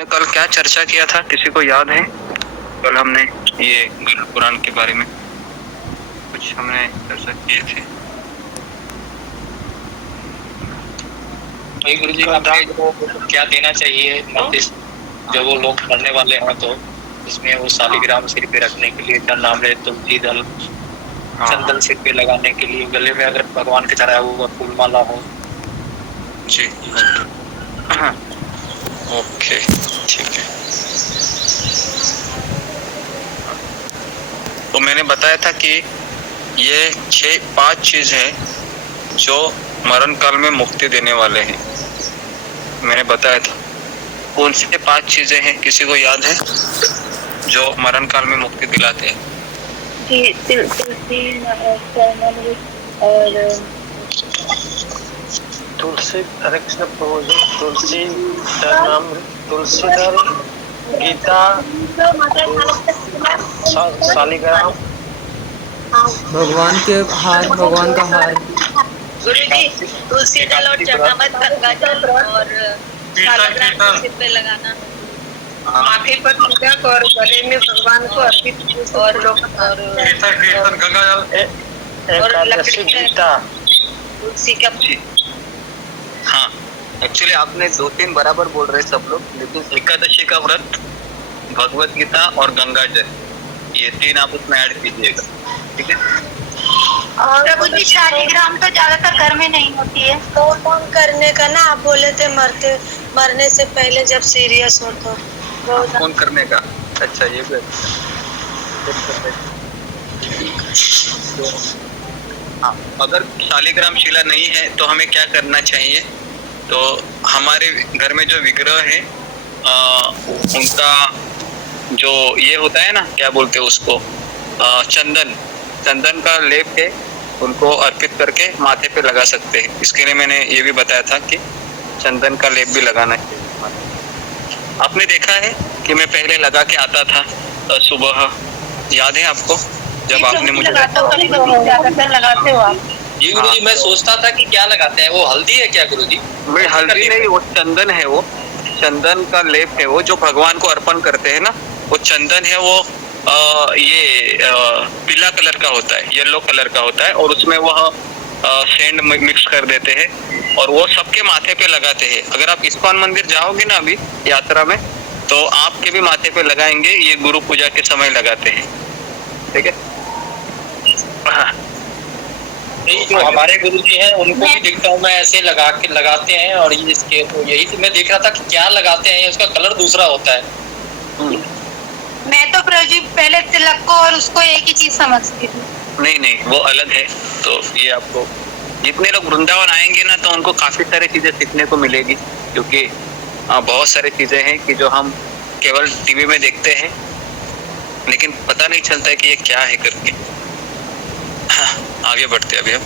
हमने कल क्या चर्चा किया था, किसी को याद है? कल हमने ये कुरान के बारे में कुछ हमने चर्चा किए थे। वही गुरु जी को क्या देना चाहिए नोटिस जब वो लोग पढ़ने वाले हैं, तो इसमें वो शालिग्राम सिर पे रखने के लिए, चरणामृत, तुलसी दल, चंदन सिर पे लगाने के लिए, गले में अगर भगवान के चढ़ाया हुआ फूल माला हो। जी ओके ठीक है। तो मैंने बताया था कि ये 5 चीज है जो मरण काल में मुक्ति देने वाले हैं। मैंने बताया था कौन सी 5 चीजें हैं, किसी को याद है जो मरण काल में मुक्ति दिलाते हैं? तुलसी, हरे कृष्ण प्रभु जी, तुलसी, चरणामृत, तुलसी दल, गीता, शालिग्राम, भगवान के हार, भगवान का हार। गुरु जी, तुलसी दल और चरणामृत, गंगा जल और शालिग्राम सिर पे लगाना, माथे पर तिलक और गले में भगवान को अर्पित और गंगा जल और लकड़ी गीता, तुलसी का। हाँ, एक्चुअली आपने 2-3 बराबर बोल रहे सब लोग, लेकिन एकादशी का व्रत, भगवत गीता और गंगा जल, ये 3 आप उसमें ऐड कीजिएगा, ठीक है? प्रभु जी, शालिग्राम तो ज्यादातर घर में नहीं होती है, तो कौन करने का ना, आप बोले थे मरने से पहले जब सीरियस हो तो कौन करने का? अच्छा, ये भी हाँ, अगर शालिग्राम शिला नहीं है तो हमें क्या करना चाहिए? तो हमारे घर में जो विग्रह है उनका जो ये होता है ना, क्या बोलते हैं उसको, चंदन का लेप है, उनको अर्पित करके माथे पे लगा सकते हैं। इसके लिए मैंने ये भी बताया था कि चंदन का लेप भी लगाना चाहिए। आपने देखा है कि मैं पहले लगा के आता था सुबह, याद है आपको? जब आपने मुझे लगाते हो आप? जी गुरु जी, मैं सोचता था कि क्या लगाते हैं, वो हल्दी है क्या गुरु जी? मैं हल्दी नहीं, वो चंदन है, वो चंदन का लेप है, वो जो भगवान को अर्पण करते हैं ना, वो चंदन है, वो ये पीला कलर का होता है, येलो कलर का होता है, और उसमें वह सेंड मिक्स कर देते हैं और वो सबके माथे पे लगाते हैं। अगर आप इस्कॉन मंदिर जाओगे ना अभी यात्रा में, तो आपके भी माथे पे लगाएंगे, ये गुरु पूजा के समय लगाते हैं, ठीक है? जो हमारे गुरु जी हैं उनको भी देखता हूँ मैं, ऐसे लगाते हैं, और ये इसके तो यही तो मैं देख रहा था कि क्या लगाते हैं, उसका कलर दूसरा होता है। मैं तो प्रभु जी पहले तिलक को और उसको एक ही चीज समझती थी। नहीं, वो अलग है। तो ये आपको, जितने लोग वृंदावन आएंगे ना, तो उनको काफी सारी चीजें सीखने को मिलेगी, क्योंकि बहुत सारी चीजें हैं कि जो हम केवल टीवी में देखते हैं, लेकिन पता नहीं चलता है कि ये क्या है करके। आगे बढ़ते अभी हम।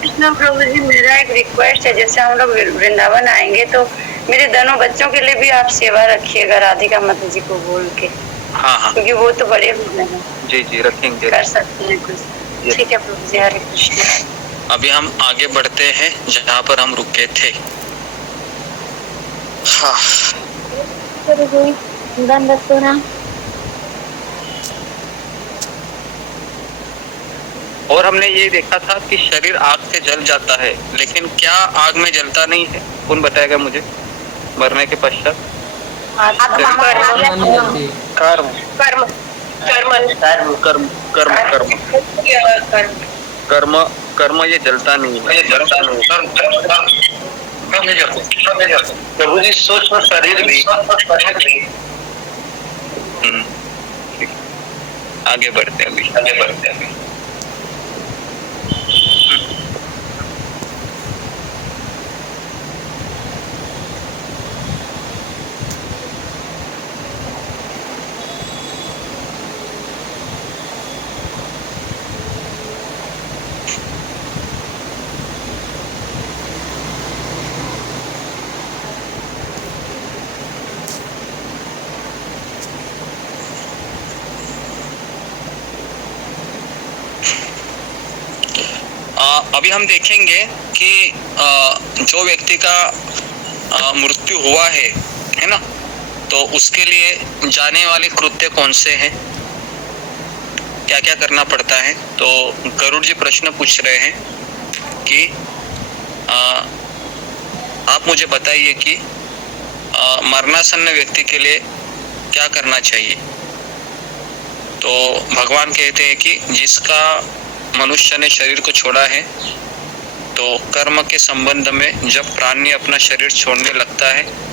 कृष्ण प्रभु जी, मेरा एक रिक्वेस्ट है, जैसे हम लोग वृंदावन आएंगे तो मेरे दोनों बच्चों के लिए भी आप सेवा रखिएगा, राधिका माता जी को बोल के। हाँ, क्योंकि वो तो बड़े हो गए हैं। जी रखेंगे, कर सकते हैं कुछ। ठीक है प्रभु जी, हरे कृष्ण। अभी हम आगे बढ़ते हैं जहाँ पर हम रुके थे। हाँ, और हमने ये देखा था कि शरीर आग से जल जाता है, लेकिन क्या आग में जलता नहीं है? कौन बताएगा मुझे? मरने के पश्चात कर्म ये जलता नहीं है। प्रभु जी, सूक्ष्म शरीर भी। आगे बढ़ते हैं। अभी हम देखेंगे कि जो व्यक्ति का मृत्यु हुआ है ना, तो उसके लिए जाने वाले कृत्य कौन से हैं, क्या क्या करना पड़ता है। तो गरुड़ जी प्रश्न पूछ रहे हैं कि आप मुझे बताइए कि मरणासन्न व्यक्ति के लिए क्या करना चाहिए। तो भगवान कहते हैं कि जिसका मनुष्य ने शरीर को छोड़ा है, तो कर्म के संबंध में जब प्राणी अपना शरीर छोड़ने लगता है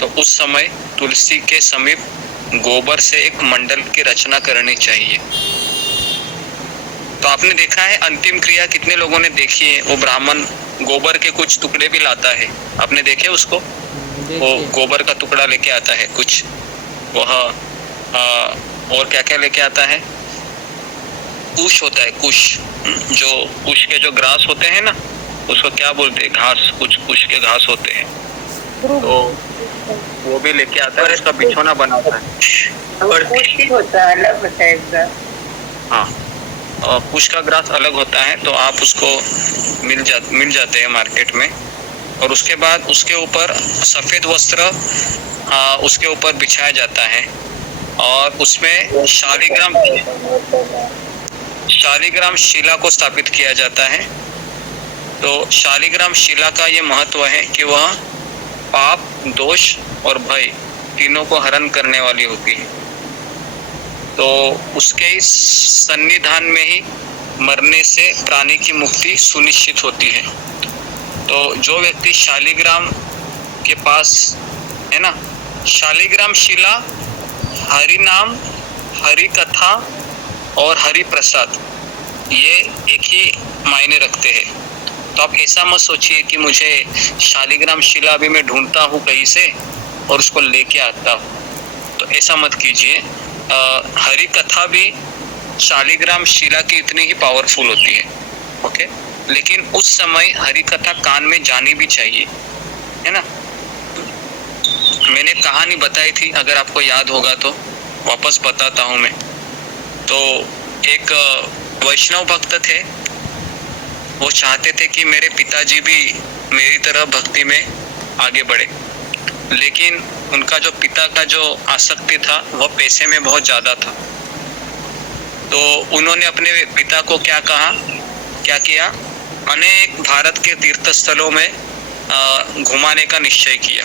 तो उस समय तुलसी के समीप गोबर से एक मंडल की रचना करनी चाहिए। तो आपने देखा है अंतिम क्रिया कितने लोगों ने देखी है, वो ब्राह्मण गोबर के कुछ टुकड़े भी लाता है, आपने देखे उसको, वो गोबर का टुकड़ा लेके आता है कुछ, वह और क्या क्या लेके आता है, कुश होता है, कुश, जो कुश के जो घास होते हैं ना, उसको क्या बोलते हैं, घास, कुछ कुश के घास होते हैं, तो वो भी लेके आता है, उसका बिछौना बनाता है। और कुछ होता है, अलग होता है इसका। हाँ, और कुश का घास अलग होता है, तो आप उसको मिल जाते हैं मार्केट में। और उसके बाद उसके ऊपर सफेद वस्त्र उसके ऊपर बिछाया जाता है और उसमें शालिग्राम शिला को स्थापित किया जाता है। तो शालिग्राम शिला का ये महत्व है कि वह पाप, दोष और भय तीनों को हरण करने वाली होती है। तो उसके इस सन्निधान में ही मरने से प्राणी की मुक्ति सुनिश्चित होती है। तो जो व्यक्ति शालिग्राम के पास है ना, शालिग्राम शिला, हरि नाम, हरि कथा और हरि प्रसाद, ये एक ही मायने रखते हैं। तो आप ऐसा मत सोचिए कि मुझे शालिग्राम शिला भी मैं ढूंढता हूँ कहीं से और उसको लेके आता हूँ, तो ऐसा मत कीजिए। हरि कथा भी शालिग्राम शिला की इतनी ही पावरफुल होती है, ओके। लेकिन उस समय हरि कथा कान में जानी भी चाहिए, है ना। मैंने कहानी बताई थी, अगर आपको याद होगा तो वापस बताता हूँ मैं। तो एक वैष्णव भक्त थे, वो चाहते थे कि मेरे पिताजी भी मेरी तरह भक्ति में आगे बढ़े, लेकिन उनका जो पिता का जो आसक्ति था वह पैसे में बहुत ज़्यादा था। तो उन्होंने अपने पिता को क्या किया, अनेक भारत के तीर्थ स्थलों में घुमाने का निश्चय किया।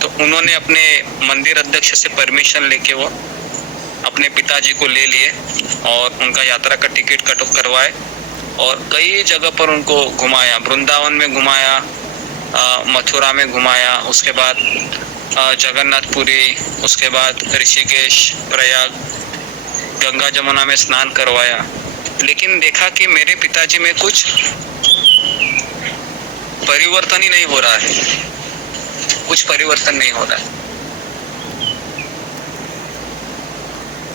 तो उन्होंने अपने मंदिर अध्यक्ष से परमिशन लेके वो अपने पिताजी को ले लिए और उनका यात्रा का टिकट कट करवाए और कई जगह पर उनको घुमाया। वृंदावन में घुमाया, मथुरा में घुमाया, उसके बाद जगन्नाथपुरी, उसके बाद ऋषिकेश, प्रयाग, गंगा जमुना में स्नान करवाया। लेकिन देखा कि मेरे पिताजी में कुछ परिवर्तन ही नहीं हो रहा है, कुछ परिवर्तन नहीं हो रहा है।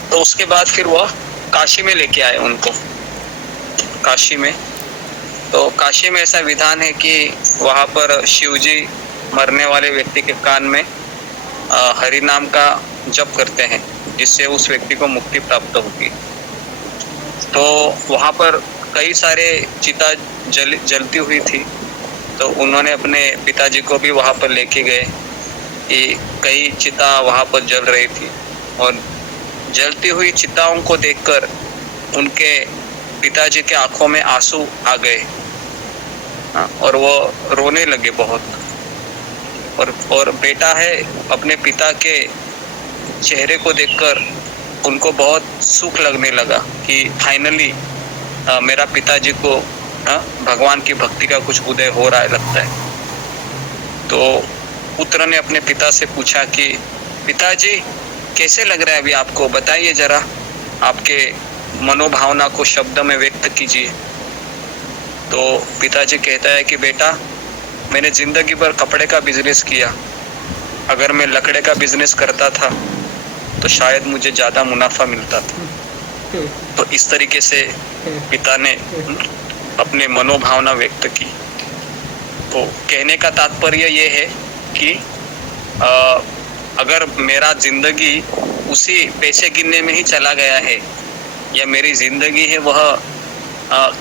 तो उसके बाद फिर वह काशी में लेके आए उनको, काशी में। तो काशी में ऐसा विधान है कि वहाँ पर शिवजी मरने वाले व्यक्ति के कान में हरि नाम का जप करते हैं, जिससे उस व्यक्ति को मुक्ति प्राप्त होगी। तो वहाँ पर कई सारे चिता जलती हुई थी, तो उन्होंने अपने पिताजी को भी वहाँ पर लेके गए कि कई चिता वहाँ पर जल रही थी और जलती हुई चिताओं को देखकर उनके पिताजी के आंखों में आंसू आ गए और वो रोने लगे बहुत। और बेटा है, अपने पिता के चेहरे को देखकर उनको बहुत सुख लगने लगा कि फाइनली मेरा पिताजी को भगवान की भक्ति का कुछ उदय हो रहा है लगता है। तो पुत्र ने अपने पिता से पूछा कि पिताजी कैसे लग रहा है अभी आपको, बताइए जरा, आपके मनोभावना को शब्द में व्यक्त कीजिए। तो पिताजी कहता है कि बेटा, मैंने जिंदगी भर कपड़े का बिजनेस किया, अगर मैं लकड़े का बिजनेस करता था तो शायद मुझे ज़्यादा मुनाफा मिलता था। तो इस तरीके से पिता ने अपने मनोभावना व्यक्त की। तो कहने का तात्पर्य ये है कि अगर मेरा जिंदगी उसी पैसे गिनने में ही चला गया है, या मेरी जिंदगी है वह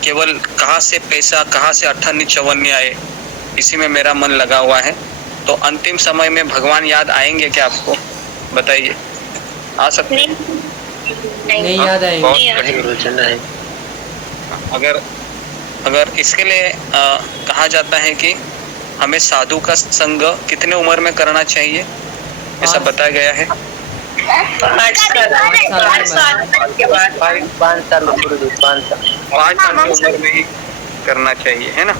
केवल कहाँ से पैसा, कहाँ से 58-54 आए, इसी में मेरा मन लगा हुआ है, तो अंतिम समय में भगवान याद आएंगे क्या आपको? बताइए, आ सकते हैं? नहीं याद आएंगे। बहुत बढ़िया। गुरुजी नहीं। अगर इसके लिए कहा जाता है कि हमें साधु का संग कितने उम्र में करना चाहिए, ऐसा बताया गया है? 5 साल के बाद। 5 साल गुरुजी, 5 साल। 5 साल की उम्र में ही करना चाहिए, है ना?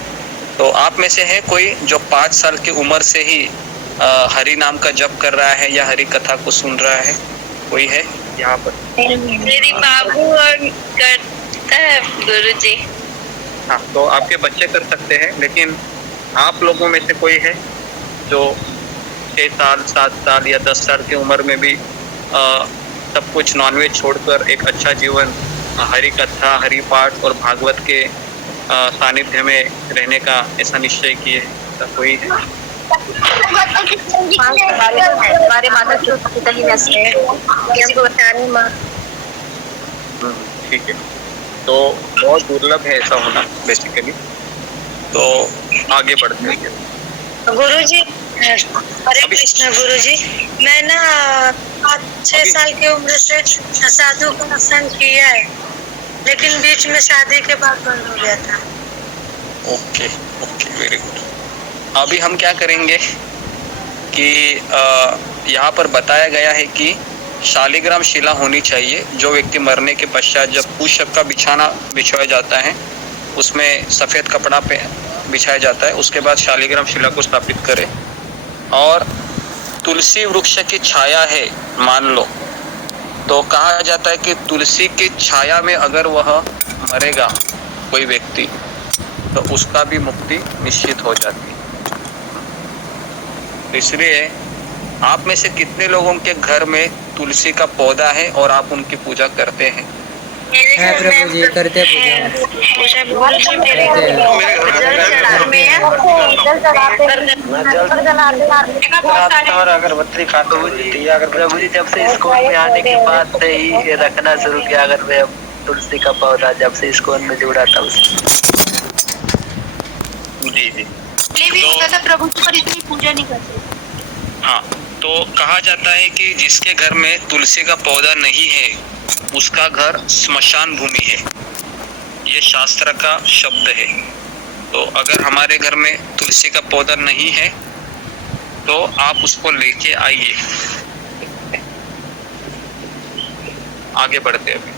तो आप में से है कोई जो 5 साल की उम्र से ही हरि नाम का जप कर रहा है या हरि कथा को सुन रहा है? कोई है यहाँ पर? मेरी बाबू करता है गुरुजी। हाँ, तो आपके बच्चे कर सकते हैं, लेकिन आप लोगों में से कोई है जो 6 साल, 7 साल या 10 साल की उम्र में भी सब कुछ नॉनवेज छोड़कर एक अच्छा जीवन हरि कथा, हरि पाठ और भागवत के सानिध्य में रहने का ऐसा निश्चय किए? तो कोई है? हमारे माता पिता ही वैसे हैं, किसी को बताया नहीं माँ। ठीक है, तो बहुत दुर्लभ है ऐसा होना बेसिकली। तो आगे बढ़ते हैं। गुरुजी, हरे कृष्ण गुरुजी, मैं ना 5-6 साल की उम्र से साधु का संग किया है, लेकिन बीच में शादी के बाद बंद हो गया था। Okay, very good. अभी हम क्या करेंगे कि यहाँ पर बताया गया है कि शालिग्राम शिला होनी चाहिए। जो व्यक्ति मरने के पश्चात जब पुष्प का बिछाना बिछाया जाता है, उसमें सफ़ेद कपड़ा पे बिछाया जाता है, उसके बाद शालिग्राम शिला को स्थापित करें। और तुलसी वृक्ष की छाया है मान लो, तो कहा जाता है कि तुलसी की छाया में अगर वह मरेगा कोई व्यक्ति, तो उसका भी मुक्ति निश्चित हो जाती है। इसलिए आप में से कितने लोगों के घर में तुलसी का पौधा है और आप उनकी पूजा करते हैं? है प्रभु जी, करते पूजा। और अगरबत्ती खाते हुए अगर प्रभु जी जब से इस्कॉन में आने के बाद से ही रखना शुरू किया, अगर मैं तुलसी का पौधा जब से इस्कॉन में जुड़ा था जी जी। भी होता था प्रभु जी, पर इतनी पूजा नहीं करते। हाँ, तो कहा जाता है कि जिसके घर में तुलसी का पौधा नहीं है उसका घर स्मशान भूमि है। ये शास्त्र का शब्द है। तो अगर हमारे घर में तुलसी का पौधा नहीं है तो आप उसको लेके आइए। आगे बढ़ते अभी।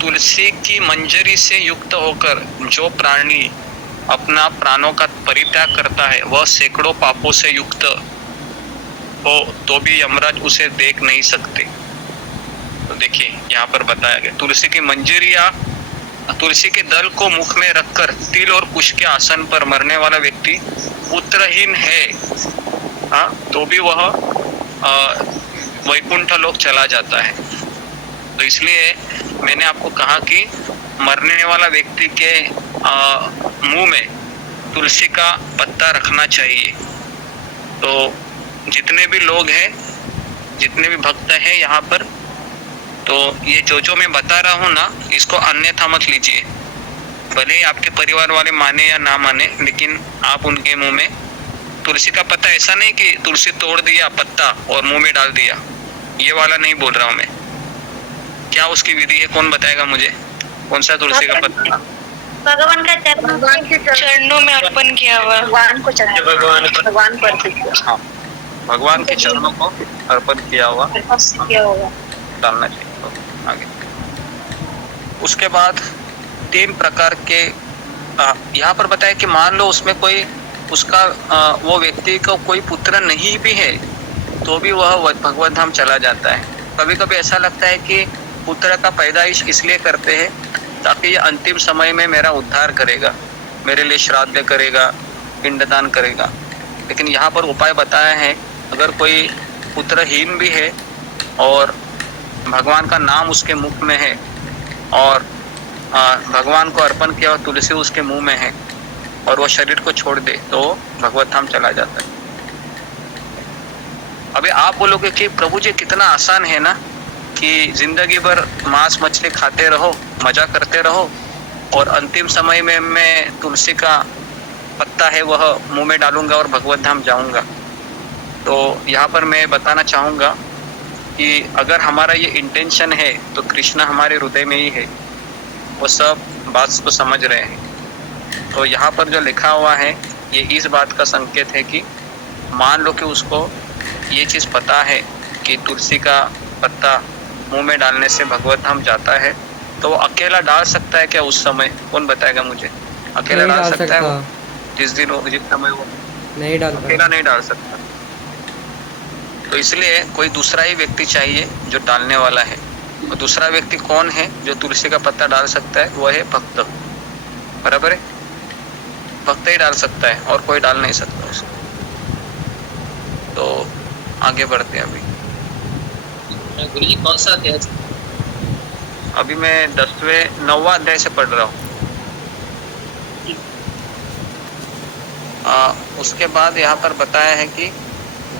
तुलसी की मंजरी से युक्त होकर जो प्राणी अपना प्राणों का परित्याग करता है, वह सैकड़ों पापों से युक्त हो तो भी यमराज उसे देख नहीं सकते। तो देखिए यहाँ पर बताया गया, तुलसी की मंजरी या तुलसी के दल को मुख में रखकर तिल और कुश के आसन पर मरने वाला व्यक्ति पुत्रहीन है, हाँ, तो भी वह वैकुंठ लोक चला जाता है। तो इसलिए मैंने आपको कहा कि मरने वाला व्यक्ति के मुंह में तुलसी का पत्ता रखना चाहिए। तो जितने भी लोग हैं, जितने भी भक्त हैं यहाँ पर, तो ये जो मैं बता रहा हूँ ना, इसको अन्यथा मत लीजिए। भले ही आपके परिवार वाले माने या ना माने, लेकिन आप उनके मुंह में तुलसी का पत्ता, ऐसा नहीं कि तुलसी तोड़ दिया पत्ता और मुंह में डाल दिया, ये वाला नहीं बोल रहा हूँ मैं। क्या उसकी विधि है, कौन बताएगा मुझे? कौन सा तुलसी का पत्ता? भगवान के चरणों में अर्पण किया हुआ, भगवान को अर्पित किया। हाँ, भगवान के चरणों को अर्पण किया हुआ डालना चाहिए। तो आगे उसके बाद 3 प्रकार के यहाँ पर बताया कि मान लो उसमें कोई उसका वो व्यक्ति को कोई पुत्र नहीं भी है तो भी वह भगवत धाम चला जाता है। कभी कभी ऐसा लगता है कि पुत्र का पैदाइश इसलिए करते हैं ताकि ये अंतिम समय में मेरा उद्धार करेगा, मेरे लिए श्राद्ध करेगा, पिंडदान करेगा। लेकिन यहाँ पर उपाय बताया है, अगर कोई पुत्रहीन भी है और भगवान का नाम उसके मुख में है और भगवान को अर्पण किया और तुलसी उसके मुंह में है और वो शरीर को छोड़ दे, तो भगवत धाम चला जाता है। अभी आप बोलोगे कि प्रभु जी कितना आसान है ना, कि जिंदगी भर मांस मछली खाते रहो, मजा करते रहो और अंतिम समय में मैं तुलसी का पत्ता है वह मुंह में डालूंगा और भगवत धाम जाऊंगा। तो यहाँ पर मैं बताना चाहूँगा कि अगर हमारा ये इंटेंशन है तो कृष्ण हमारे हृदय में ही है, वो सब बात को समझ रहे हैं। तो यहाँ पर जो लिखा हुआ है ये इस बात का संकेत है कि मान लो कि उसको ये चीज़ पता है कि तुलसी का पत्ता मुंह में डालने से भगवत धाम जाता है, तो वो अकेला डाल सकता है क्या उस समय? कौन बताएगा मुझे? अकेला नहीं डाल डाल सकता है वो? सकता, जिस समय वो नहीं डाल अकेला पाएगा। नहीं डाल सकता। तो इसलिए कोई दूसरा ही व्यक्ति चाहिए जो डालने वाला है। और दूसरा व्यक्ति कौन है जो तुलसी का पत्ता डाल सकता है? वह है भक्त। बराबर है, भक्त ही डाल सकता है और कोई डाल नहीं सकता उसको। तो आगे बढ़ते हैं। गुरु जी कौन सा अध्याय? अभी मैं 9वां अध्याय से पढ़ रहा हूँ। उसके बाद यहाँ पर बताया है कि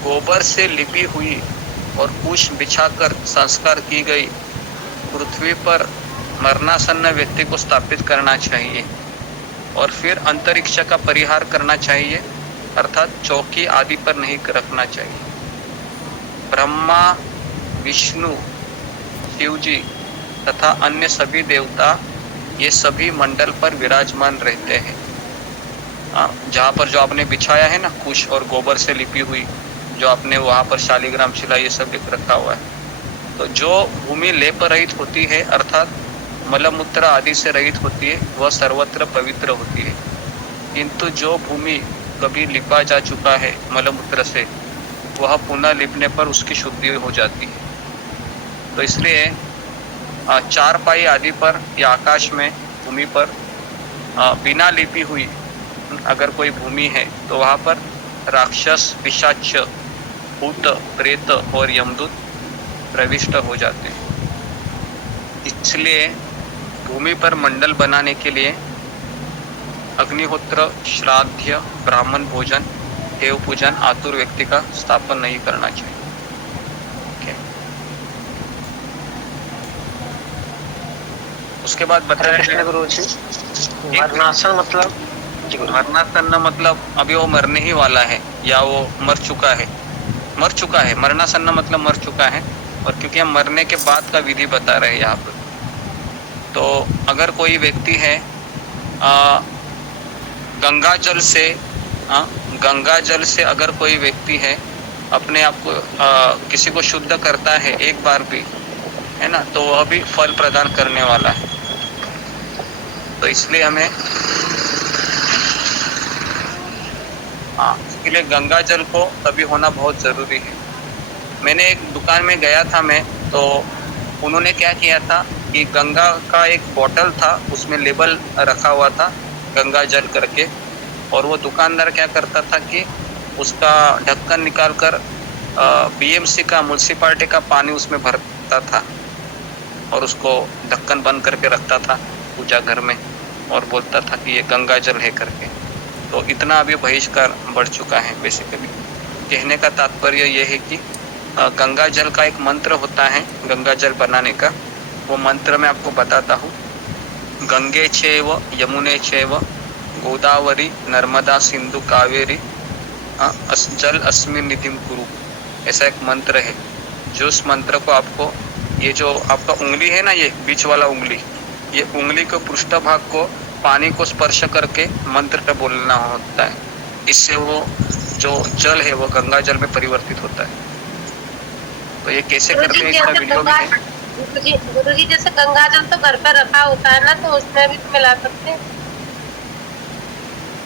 गोबर से लिपी हुई और कुश बिछाकर संस्कार की गई पृथ्वी पर मरणासन्न व्यक्ति को स्थापित करना चाहिए और फिर अंतरिक्ष का परिहार करना चाहिए, अर्थात चौकी आदि पर नहीं रखना चाहिए। ब्रह्मा, विष्णु, शिवजी तथा अन्य सभी देवता ये सभी मंडल पर विराजमान रहते हैं। जहाँ पर जो आपने बिछाया है ना कुश और गोबर से लिपी हुई, जो आपने वहाँ पर शालिग्राम शिला ये सब लिख रखा हुआ है, तो जो भूमि लेप रहित होती है अर्थात मलमूत्र आदि से रहित होती है वह सर्वत्र पवित्र होती है। किंतु जो भूमि कभी लिपा जा चुका है मलमूत्र से, वह पुनः लिपने पर उसकी शुद्धि हो जाती है। तो इसलिए चारपाई आदि पर या आकाश में भूमि पर बिना लिपी हुई अगर कोई भूमि है तो वहाँ पर राक्षस, पिशाच, भूत, प्रेत और यमदूत प्रविष्ट हो जाते हैं। इसलिए भूमि पर मंडल बनाने के लिए अग्निहोत्र, श्राद्ध, ब्राह्मण भोजन, देव पूजन आतुर व्यक्ति का स्थापन नहीं करना चाहिए। उसके बाद बताया है गुरु जी मरणासन मतलब? मरणासन्न मतलब अभी वो मरने ही वाला है या वो मर चुका है। मरणासन्न मतलब मर चुका है। और क्योंकि हम मरने के बाद का विधि बता रहे हैं यहाँ पर, तो अगर कोई व्यक्ति है गंगा जल से अगर कोई व्यक्ति है अपने आप को किसी को शुद्ध करता है एक बार भी, है ना, तो वह भी फल प्रदान करने वाला है। तो इसलिए हमें इसके लिए गंगा जल को तभी होना बहुत ज़रूरी है। मैंने एक दुकान में गया था मैं, तो उन्होंने क्या किया था कि गंगा का एक बोतल था, उसमें लेबल रखा हुआ था गंगा जल करके, और वो दुकानदार क्या करता था कि उसका ढक्कन निकाल कर बीएमसी का, म्यूनसिपालिटी का पानी उसमें भरता था और उसको ढक्कन बंद करके रखता था पूजा घर में और बोलता था कि ये गंगा जल है करके। तो इतना अभी बहिष्कार बढ़ चुका है। बेसिकली कहने का तात्पर्य ये है कि गंगा जल का एक मंत्र होता है गंगा जल बनाने का। वो मंत्र मैं आपको बताता हूँ। गंगे चैव यमुने चैव गोदावरी नर्मदा सिंधु कावेरी जल अस्मिन् निधिं कुरु, ऐसा एक मंत्र है। जो उस मंत्र को आपको, ये जो आपका उंगली है ना, ये बीच वाला उंगली, ये उंगली के पृष्ठ भाग को पानी को स्पर्श करके मंत्र पे बोलना होता है। इससे वो जो जल है वो गंगा जल में परिवर्तित होता है। तो ये कैसे करते हैं इसका वीडियो भी है। गुरुजी जैसे गंगा जल तो घर पर रखा होता है ना, तो उसमें भी मिला सकते हैं?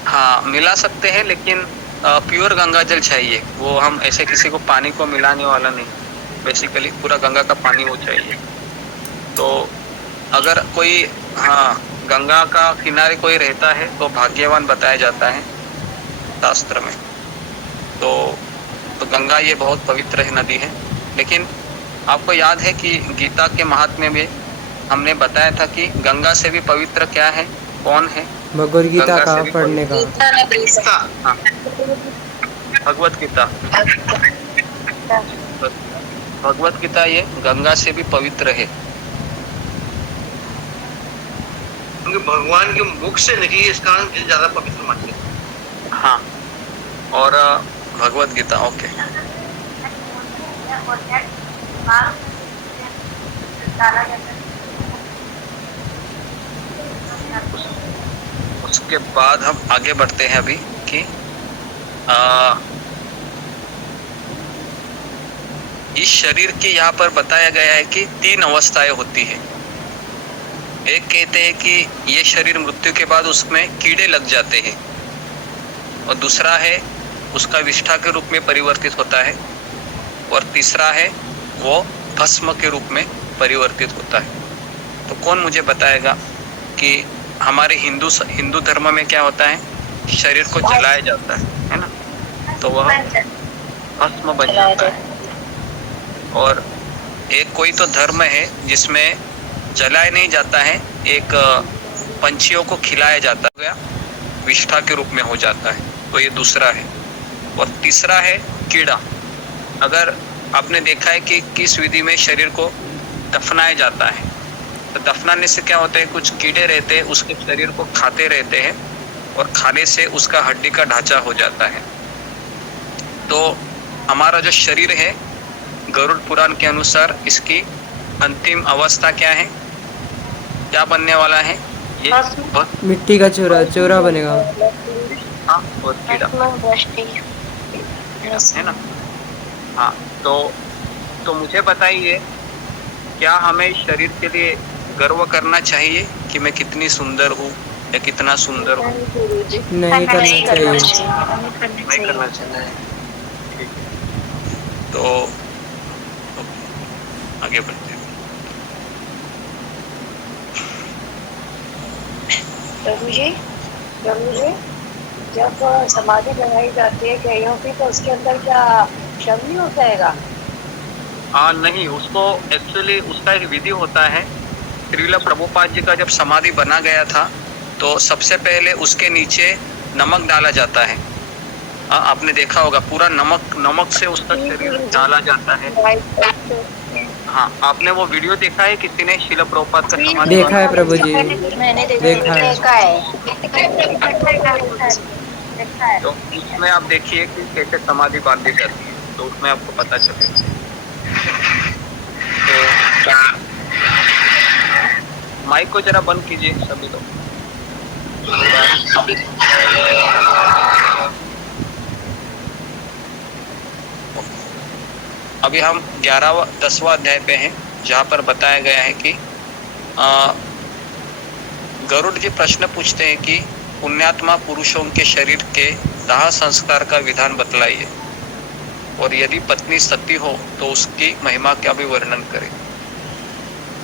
हाँ मिला सकते हैं, लेकिन प्योर गंगा जल चाहिए। वो हम ऐसे किसी को पानी को मिलाने वाला नहीं, बेसिकली पूरा गंगा का पानी वो चाहिए। तो अगर कोई गंगा का किनारे कोई रहता है तो भाग्यवान बताया जाता है शास्त्र में। तो गंगा ये बहुत पवित्र है नदी है। लेकिन आपको याद है कि गीता के महात्म्य में हमने बताया था कि गंगा से भी पवित्र क्या है, कौन है? भगवद गीता का पढ़ने का। भगवत गीता। भगवत गीता ये गंगा से भी पवित्र है। क्योंकि भगवान के मुख से निकली इस कारण से ज्यादा पवित्र मानते हैं। हाँ, और भगवत गीता, ओके। उसके बाद हम आगे बढ़ते हैं अभी कि इस शरीर की यहाँ पर बताया गया है कि 3 अवस्थाएं होती है। एक कहते हैं कि ये शरीर मृत्यु के बाद उसमें कीड़े लग जाते हैं, और दूसरा है उसका विष्ठा के रूप में परिवर्तित होता है, और तीसरा है वो भस्म के रूप में परिवर्तित होता है। तो कौन मुझे बताएगा कि हमारे हिंदू धर्म में क्या होता है? शरीर को जलाया जाता है ना, तो वह भस्म बन जाता है। और एक कोई तो धर्म है जिसमें जलाया नहीं जाता है, एक पंछियों को खिलाया जाता है, विष्ठा के रूप में हो जाता है, तो ये दूसरा है। और तीसरा है कीड़ा। अगर आपने देखा है कि किस विधि में शरीर को दफनाया जाता है, तो दफनाने से क्या होता है, कुछ कीड़े रहते हैं उसके शरीर को खाते रहते हैं, और खाने से उसका हड्डी का ढांचा हो जाता है। तो हमारा जो शरीर है, गरुड़ पुराण के अनुसार इसकी अंतिम अवस्था क्या है, क्या बनने वाला है? ये मिट्टी का चूरा बनेगा। हाँ, और कीड़ा है ना। हाँ, तो मुझे बताइए, क्या हमें शरीर के लिए गर्व करना चाहिए कि मैं कितनी सुंदर हूँ या कितना सुंदर हूँ? नहीं करना चाहिए। नहीं करना चाहिए। ठीक है, तो आगे बढ़ते हैं। प्रभु जी, जब समाधि लगाई जाती है कईयों की, तो उसके अंदर क्या शव नहीं हो जाएगा? नहीं, उसको एक्चुअली उसका एक विधि होता है। श्रील प्रभुपाद जी का जब समाधि बना गया था, तो सबसे पहले उसके नीचे नमक डाला जाता है। आपने देखा होगा, पूरा नमक से उसका शरीर डाला जाता है। हाँ, आपने वो वीडियो देखा है? किसी ने श्रील प्रभुपाद का समाधि देखा है प्रभु जी, मैंने देखा है। तो उसमें आप देखिए कि कैसे समाधि बांधी जाती है, तो उसमें आपको पता चलेगा। तो माइक को जरा बंद कीजिए सभी लोग। अभी हम 10वां अध्याय पे हैं, जहाँ पर बताया गया है कि गरुड़ जी प्रश्न पूछते हैं कि पुण्यात्मा पुरुषों के शरीर के दाह संस्कार का विधान बतलाइए, और यदि पत्नी सती हो तो उसकी महिमा का भी वर्णन करें।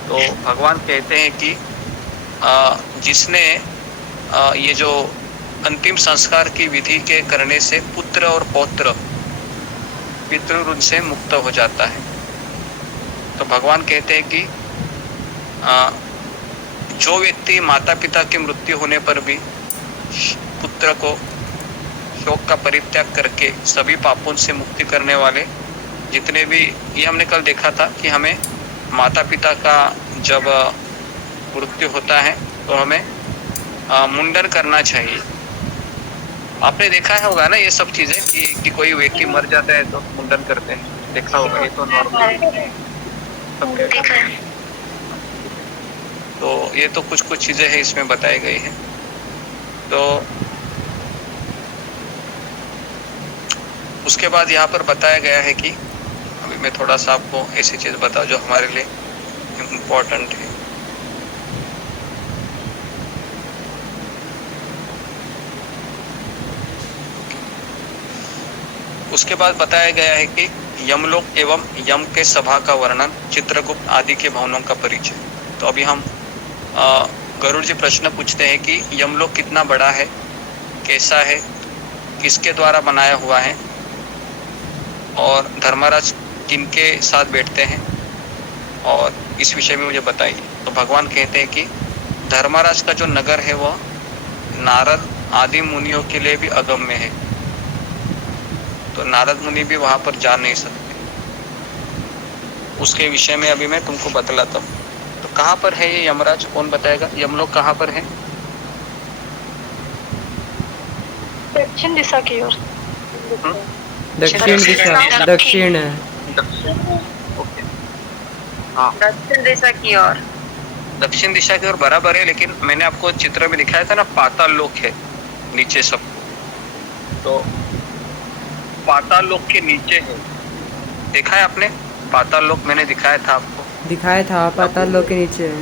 तो भगवान कहते हैं कि जिसने ये जो अंतिम संस्कार की विधि के करने से पुत्र और पौत्र पितृ ऋण से मुक्त हो जाता है। तो भगवान कहते हैं कि जो व्यक्ति माता पिता की मृत्यु होने पर भी पुत्र को शोक का परित्याग करके सभी पापों से मुक्ति करने वाले जितने भी, ये हमने कल देखा था कि हमें माता पिता का जब मृत्यु होता है तो हमें मुंडन करना चाहिए। आपने देखा है होगा ना ये सब चीजें कि कोई व्यक्ति मर जाता है तो मुंडन करते हैं, देखा होगा, ये तो नॉर्मल। तो ये तो कुछ चीजें हैं इसमें बताई गई हैं। तो उसके बाद यहाँ पर बताया गया है कि अभी मैं थोड़ा सा आपको ऐसी चीज बताऊं जो हमारे लिए इम्पोर्टेंट है। उसके बाद बताया गया है कि यमलोक एवं यम के सभा का वर्णन, चित्रगुप्त आदि के भवनों का परिचय। तो अभी हम गरुड़ जी प्रश्न पूछते हैं कि यमलोक कितना बड़ा है, कैसा है, किसके द्वारा बनाया हुआ है, और धर्मराज किनके साथ बैठते हैं, और इस विषय में मुझे बताइए। तो भगवान कहते हैं कि धर्मराज का जो नगर है वह नारद आदि मुनियों के लिए भी अगम्य है, तो नारद मुनि भी वहां पर जा नहीं सकते। उसके विषय में अभी मैं तुमको बतलाता हूँ। तो कहाँ पर है ये यमराज, कौन बताएगा? यमलोक कहाँ पर है? दक्षिण दिशा की ओर। दक्षिण दिशा, दक्षिण है। ओके, हाँ दक्षिण दिशा की ओर। दक्षिण दिशा की ओर बराबर है, लेकिन मैंने आपको चित्र में दिखाया था ना, पाताल लोक है नीचे सब। तो पाताल लोक के नीचे है, देखा है आपने? पाताल लोक मैंने दिखाया था आपको, दिखाया था, पाताल लोक के नीचे है।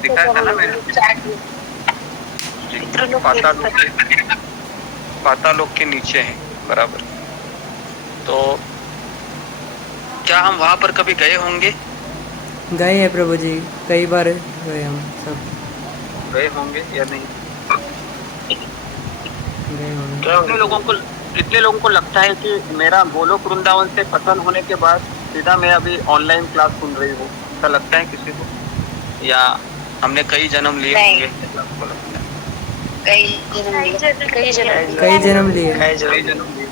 दिखाया था ना मैंने? पाताल लोक के नीचे है, बराबर। तो क्या हम वहां पर कभी गए होंगे? गए हैं प्रभु जी, कई बार गए हम सब, गए होंगे या नहीं? गए होंगे। कितने लोगों को लगता है कि मेरा गोलोक वृंदावन से पतन होने के बाद सीधा मैं अभी ऑनलाइन क्लास सुन रही हूँ? ऐसा लगता है किसी को? या हमने कई जन्म लिए होंगे? ऐसा आपको लगता है? कई जन्म लिए। कई जन्म लिए।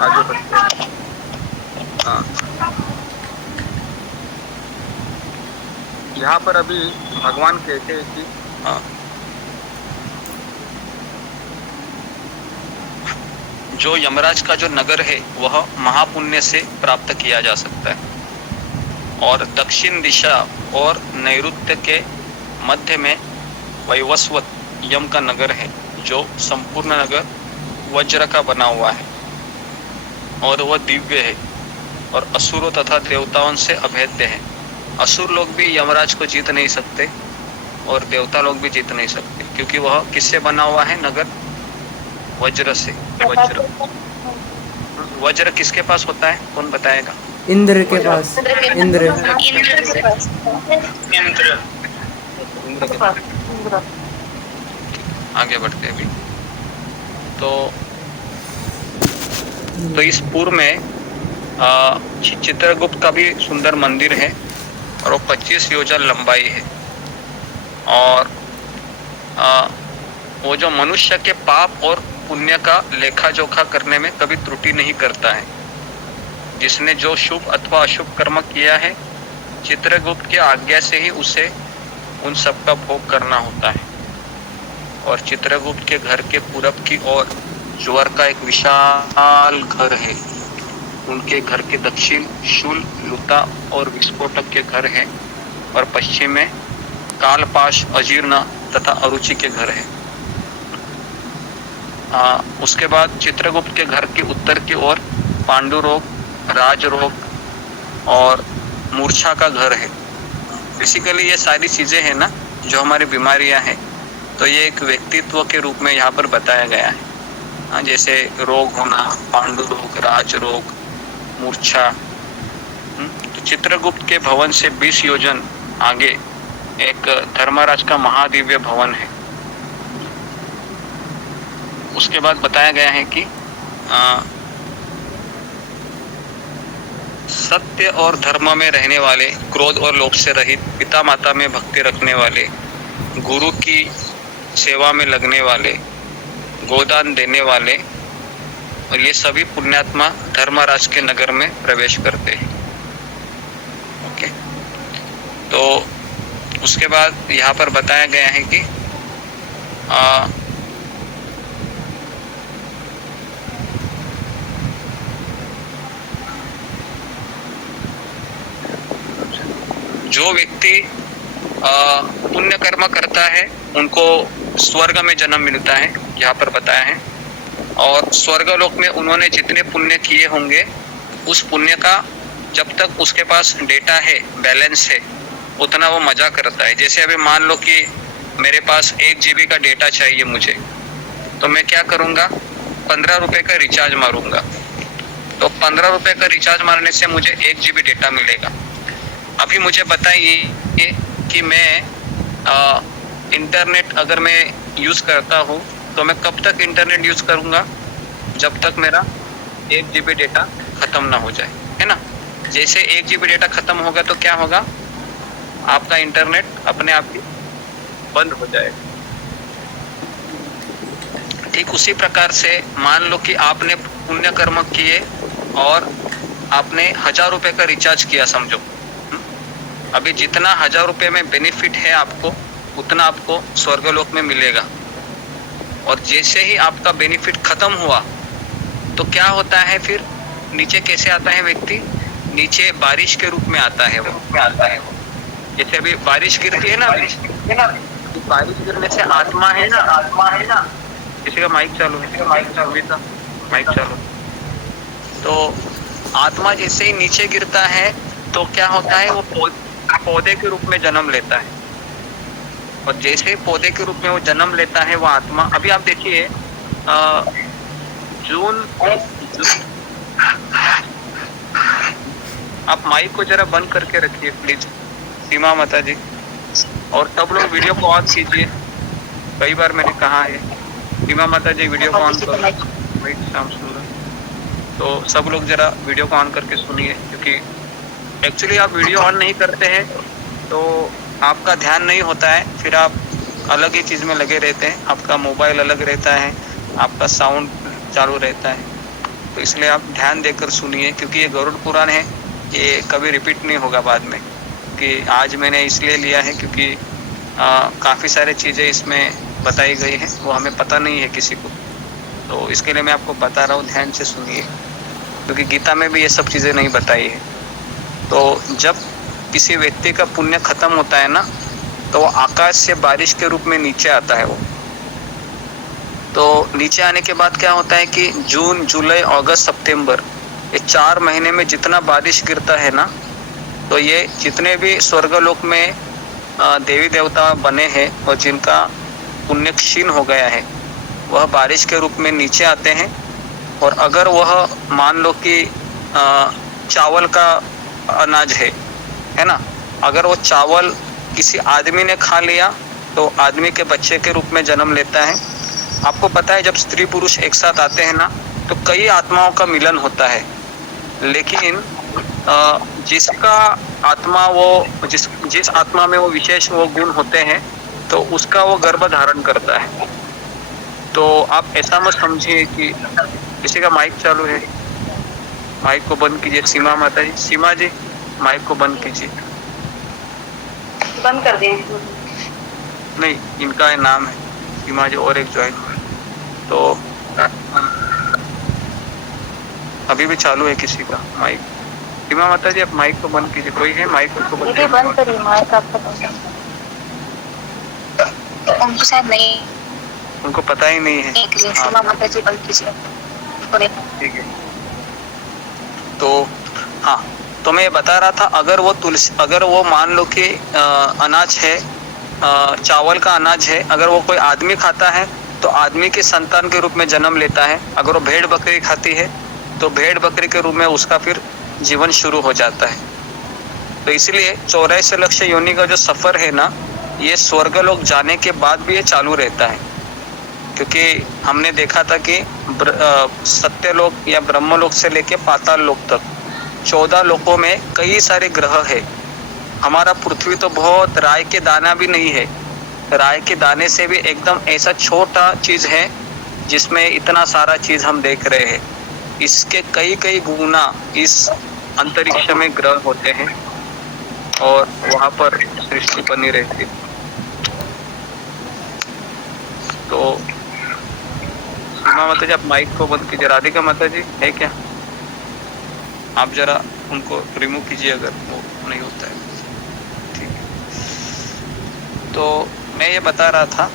आगे बढ़ते हैं। हाँ, यहाँ पर अभी भगवान कहते हैं कि जो यमराज का जो नगर है वह महापुण्य से प्राप्त किया जा सकता है, और दक्षिण दिशा और नैऋत्य के मध्य में वैवस्वत यम का नगर है, जो संपूर्ण नगर वज्र का बना हुआ है और वह दिव्य है और असुरों तथा देवताओं से अभेद्य है। असुर लोग भी यमराज को जीत नहीं सकते और देवता लोग भी जीत नहीं सकते, क्योंकि वह किससे बना हुआ है नगर? वज्र से। वज्र किसके पास होता है, कौन बताएगा? इंद्र के पास। इंद्र के पास। आगे बढ़ते अभी। तो इस पूर्व में चित्रगुप्त का भी सुंदर मंदिर है और वो 25 योजन लंबाई है, और वो जो मनुष्य के पाप और पुण्य का लेखा जोखा करने में कभी त्रुटि नहीं करता है। जिसने जो शुभ अथवा अशुभ कर्म किया है, चित्रगुप्त की आज्ञा से ही उसे उन सब का भोग करना होता है। और चित्रगुप्त के घर के पूरब की ओर ज्वर का एक विशाल घर है। उनके घर के दक्षिण शूल, लुता और विस्फोटक के घर हैं, और पश्चिम में कालपाश, अजीर्ण तथा अरुचि के घर हैं। उसके बाद चित्रगुप्त के घर के उत्तर की ओर पांडुरोग, राजरोग और मूर्छा का घर है। बेसिकली ये सारी चीजें हैं ना जो हमारी बीमारियां हैं, तो ये एक व्यक्तित्व के रूप में यहाँ पर बताया गया है। जैसे रोग होना, पांडुरोग, राजरोग, मूर्छा। तो चित्रगुप्त के भवन से 20 योजन आगे एक धर्मराज का महादिव्य भवन है। उसके बाद बताया गया है कि सत्य और धर्म में रहने वाले, क्रोध और लोभ से रहित, पिता माता में भक्ति रखने वाले, गुरु की सेवा में लगने वाले, गोदान देने वाले, और ये सभी पुण्यात्मा धर्मराज के नगर में प्रवेश करते हैं। ओके, तो उसके बाद यहाँ पर बताया गया है कि जो व्यक्ति पुण्य कर्म करता है उनको स्वर्ग में जन्म मिलता है, यहाँ पर बताया है। और स्वर्गलोक में उन्होंने जितने पुण्य किए होंगे, उस पुण्य का जब तक उसके पास डेटा है, बैलेंस है, उतना वो मजा करता है। जैसे अभी मान लो कि मेरे पास 1 GB का डेटा चाहिए मुझे, तो मैं क्या करूँगा? 15 रुपये का रिचार्ज मारूंगा। तो 15 रुपये का रिचार्ज मारने से मुझे 1 GB डेटा मिलेगा। अभी मुझे बताइए कि मैं इंटरनेट अगर मैं यूज़ करता हूँ तो मैं कब तक इंटरनेट यूज़ करूँगा? जब तक मेरा 1 GB डेटा ख़त्म ना हो जाए, है ना। जैसे 1 GB डेटा ख़त्म होगा तो क्या होगा? आपका इंटरनेट अपने आप ही बंद हो जाएगा। ठीक उसी प्रकार से मान लो कि आपने पुण्य कर्म किए और आपने 1000 रुपए का रिचार्ज किया समझो, अभी जितना 1000 रुपए में बेनिफिट है आपको उतना आपको स्वर्गलोक में मिलेगा। और जैसे ही आपका बेनिफिट खत्म हुआ तो क्या होता है, फिर नीचे कैसे आता है व्यक्ति, नीचे बारिश के रूप में आता है वो। जैसे अभी बारिश गिरती है ना, बारिश गिरने से आत्मा है ना, किसी का माइक चालू है, माइक चालू। तो आत्मा जैसे ही नीचे गिरता है तो क्या होता है, वो पौधे के रूप में जन्म लेता है। और जैसे ही पौधे के रूप में वो जन्म लेता है वो आत्मा, अभी आप देखिए जून, आप माइक को जरा बंद करके रखिए प्लीज सीमा माता जी, और सब लोग वीडियो को ऑन कीजिए। कई बार मैंने कहा है सीमा माता जी वीडियो को ऑन करो, शाम सुंदर। तो सब लोग जरा वीडियो को ऑन करके सुनिए, क्योंकि एक्चुअली आप वीडियो ऑन नहीं करते हैं तो आपका ध्यान नहीं होता है, फिर आप अलग ही चीज़ में लगे रहते हैं, आपका मोबाइल अलग रहता है, आपका साउंड चालू रहता है। तो इसलिए आप ध्यान देकर सुनिए, क्योंकि ये गरुड़ पुराण है, ये कभी रिपीट नहीं होगा बाद में। कि आज मैंने इसलिए लिया है क्योंकि काफ़ी सारी चीज़ें इसमें बताई गई हैं, वो हमें पता नहीं है किसी को, तो इसके लिए मैं आपको बता रहा हूँ, ध्यान से सुनिए, क्योंकि गीता में भी ये सब चीज़ें नहीं बताई है। तो जब किसी व्यक्ति का पुण्य खत्म होता है ना, तो वो आकाश से बारिश के रूप में नीचे आता है वो। तो नीचे आने के बाद क्या होता है कि जून, जुलाई, अगस्त, सितंबर, ये 4 महीने में जितना बारिश गिरता है ना, तो ये जितने भी स्वर्गलोक में देवी देवता बने हैं और जिनका पुण्य क्षीण हो गया है, वह बारिश के रूप में नीचे आते हैं। और अगर वह मान लो कि चावल का अनाज है ना, अगर वो चावल किसी आदमी ने खा लिया तो आदमी के बच्चे के रूप में जन्म लेता है। आपको पता है जब स्त्री पुरुष एक साथ आते हैं ना, तो कई आत्माओं का मिलन होता है, लेकिन जिसका आत्मा वो जिस आत्मा में वो विशेष वो गुण होते हैं तो उसका वो गर्भ धारण करता है। तो आप ऐसा मत समझिए कि किसी का माइक चालू है, माइक को बंद कीजिए। सीमा माता जी, सीमा जी माइक को बंद कीजिए। बंद कर दिए? नहीं, इनका नाम है सीमा जी, और एक ज्वाइन हुआ, तो अभी भी चालू है किसी का माइक। सीमा माता जी आप माइक को बंद कीजिए, कोई है माइक को बंद कीजिए। बंद करिए माइक आपका। उनको शायद नहीं, उनको पता ही नहीं है। सीमा माता जी बंद कीजिए। ठीक है, तो हाँ, तो मैं ये बता रहा था, अगर वो मान लो कि अनाज है, चावल का अनाज है, अगर वो कोई आदमी खाता है तो आदमी के संतान के रूप में जन्म लेता है। अगर वो भेड़ बकरी खाती है तो भेड़ बकरी के रूप में उसका फिर जीवन शुरू हो जाता है। तो इसलिए 84 लक्ष योनि का जो सफ़र है ना, ये स्वर्गलोक जाने के बाद भी ये चालू रहता है, क्योंकि हमने देखा था कि सत्यलोक या ब्रह्मलोक से लेके पाताल लोक तक 14 लोकों में कई सारे ग्रह है। हमारा पृथ्वी तो बहुत राय के दाना भी नहीं है, राय के दाने से भी एकदम ऐसा छोटा चीज़ है जिसमें इतना सारा चीज़ हम देख रहे हैं। इसके कई गुना इस अंतरिक्ष में ग्रह होते हैं और वहाँ पर सृष्टि बनी रहती है। तो सीमा माता जी आप माइक को बंद कीजिए। राधिका माता जी है क्या, आप जरा उनको रिमूव कीजिए अगर वो नहीं होता है। ठीक है, तो मैं ये बता रहा था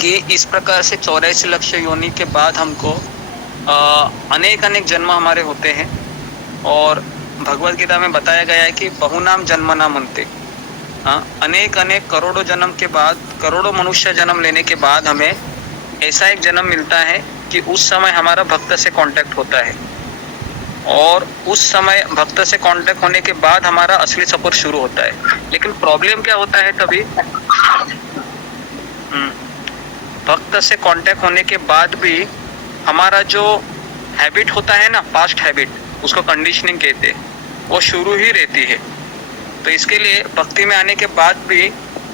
कि इस प्रकार से 84 लक्ष योनि के बाद हमको अनेक जन्म हमारे होते हैं। और भगवद गीता में बताया गया है कि बहुनाम जन्म ना मनते, अनेक करोड़ों जन्म के बाद, करोड़ों मनुष्य जन्म लेने के बाद हमें ऐसा एक जन्म मिलता है कि उस समय हमारा भक्त से कांटेक्ट होता है, और उस समय भक्त से कांटेक्ट होने के बाद हमारा असली सफर शुरू होता है। लेकिन प्रॉब्लम क्या होता है, कभी भक्त से कांटेक्ट होने के बाद भी हमारा जो हैबिट होता है ना, पास्ट हैबिट, उसको कंडीशनिंग कहते हैं, वो शुरू ही रहती है। तो इसके लिए भक्ति में आने के बाद भी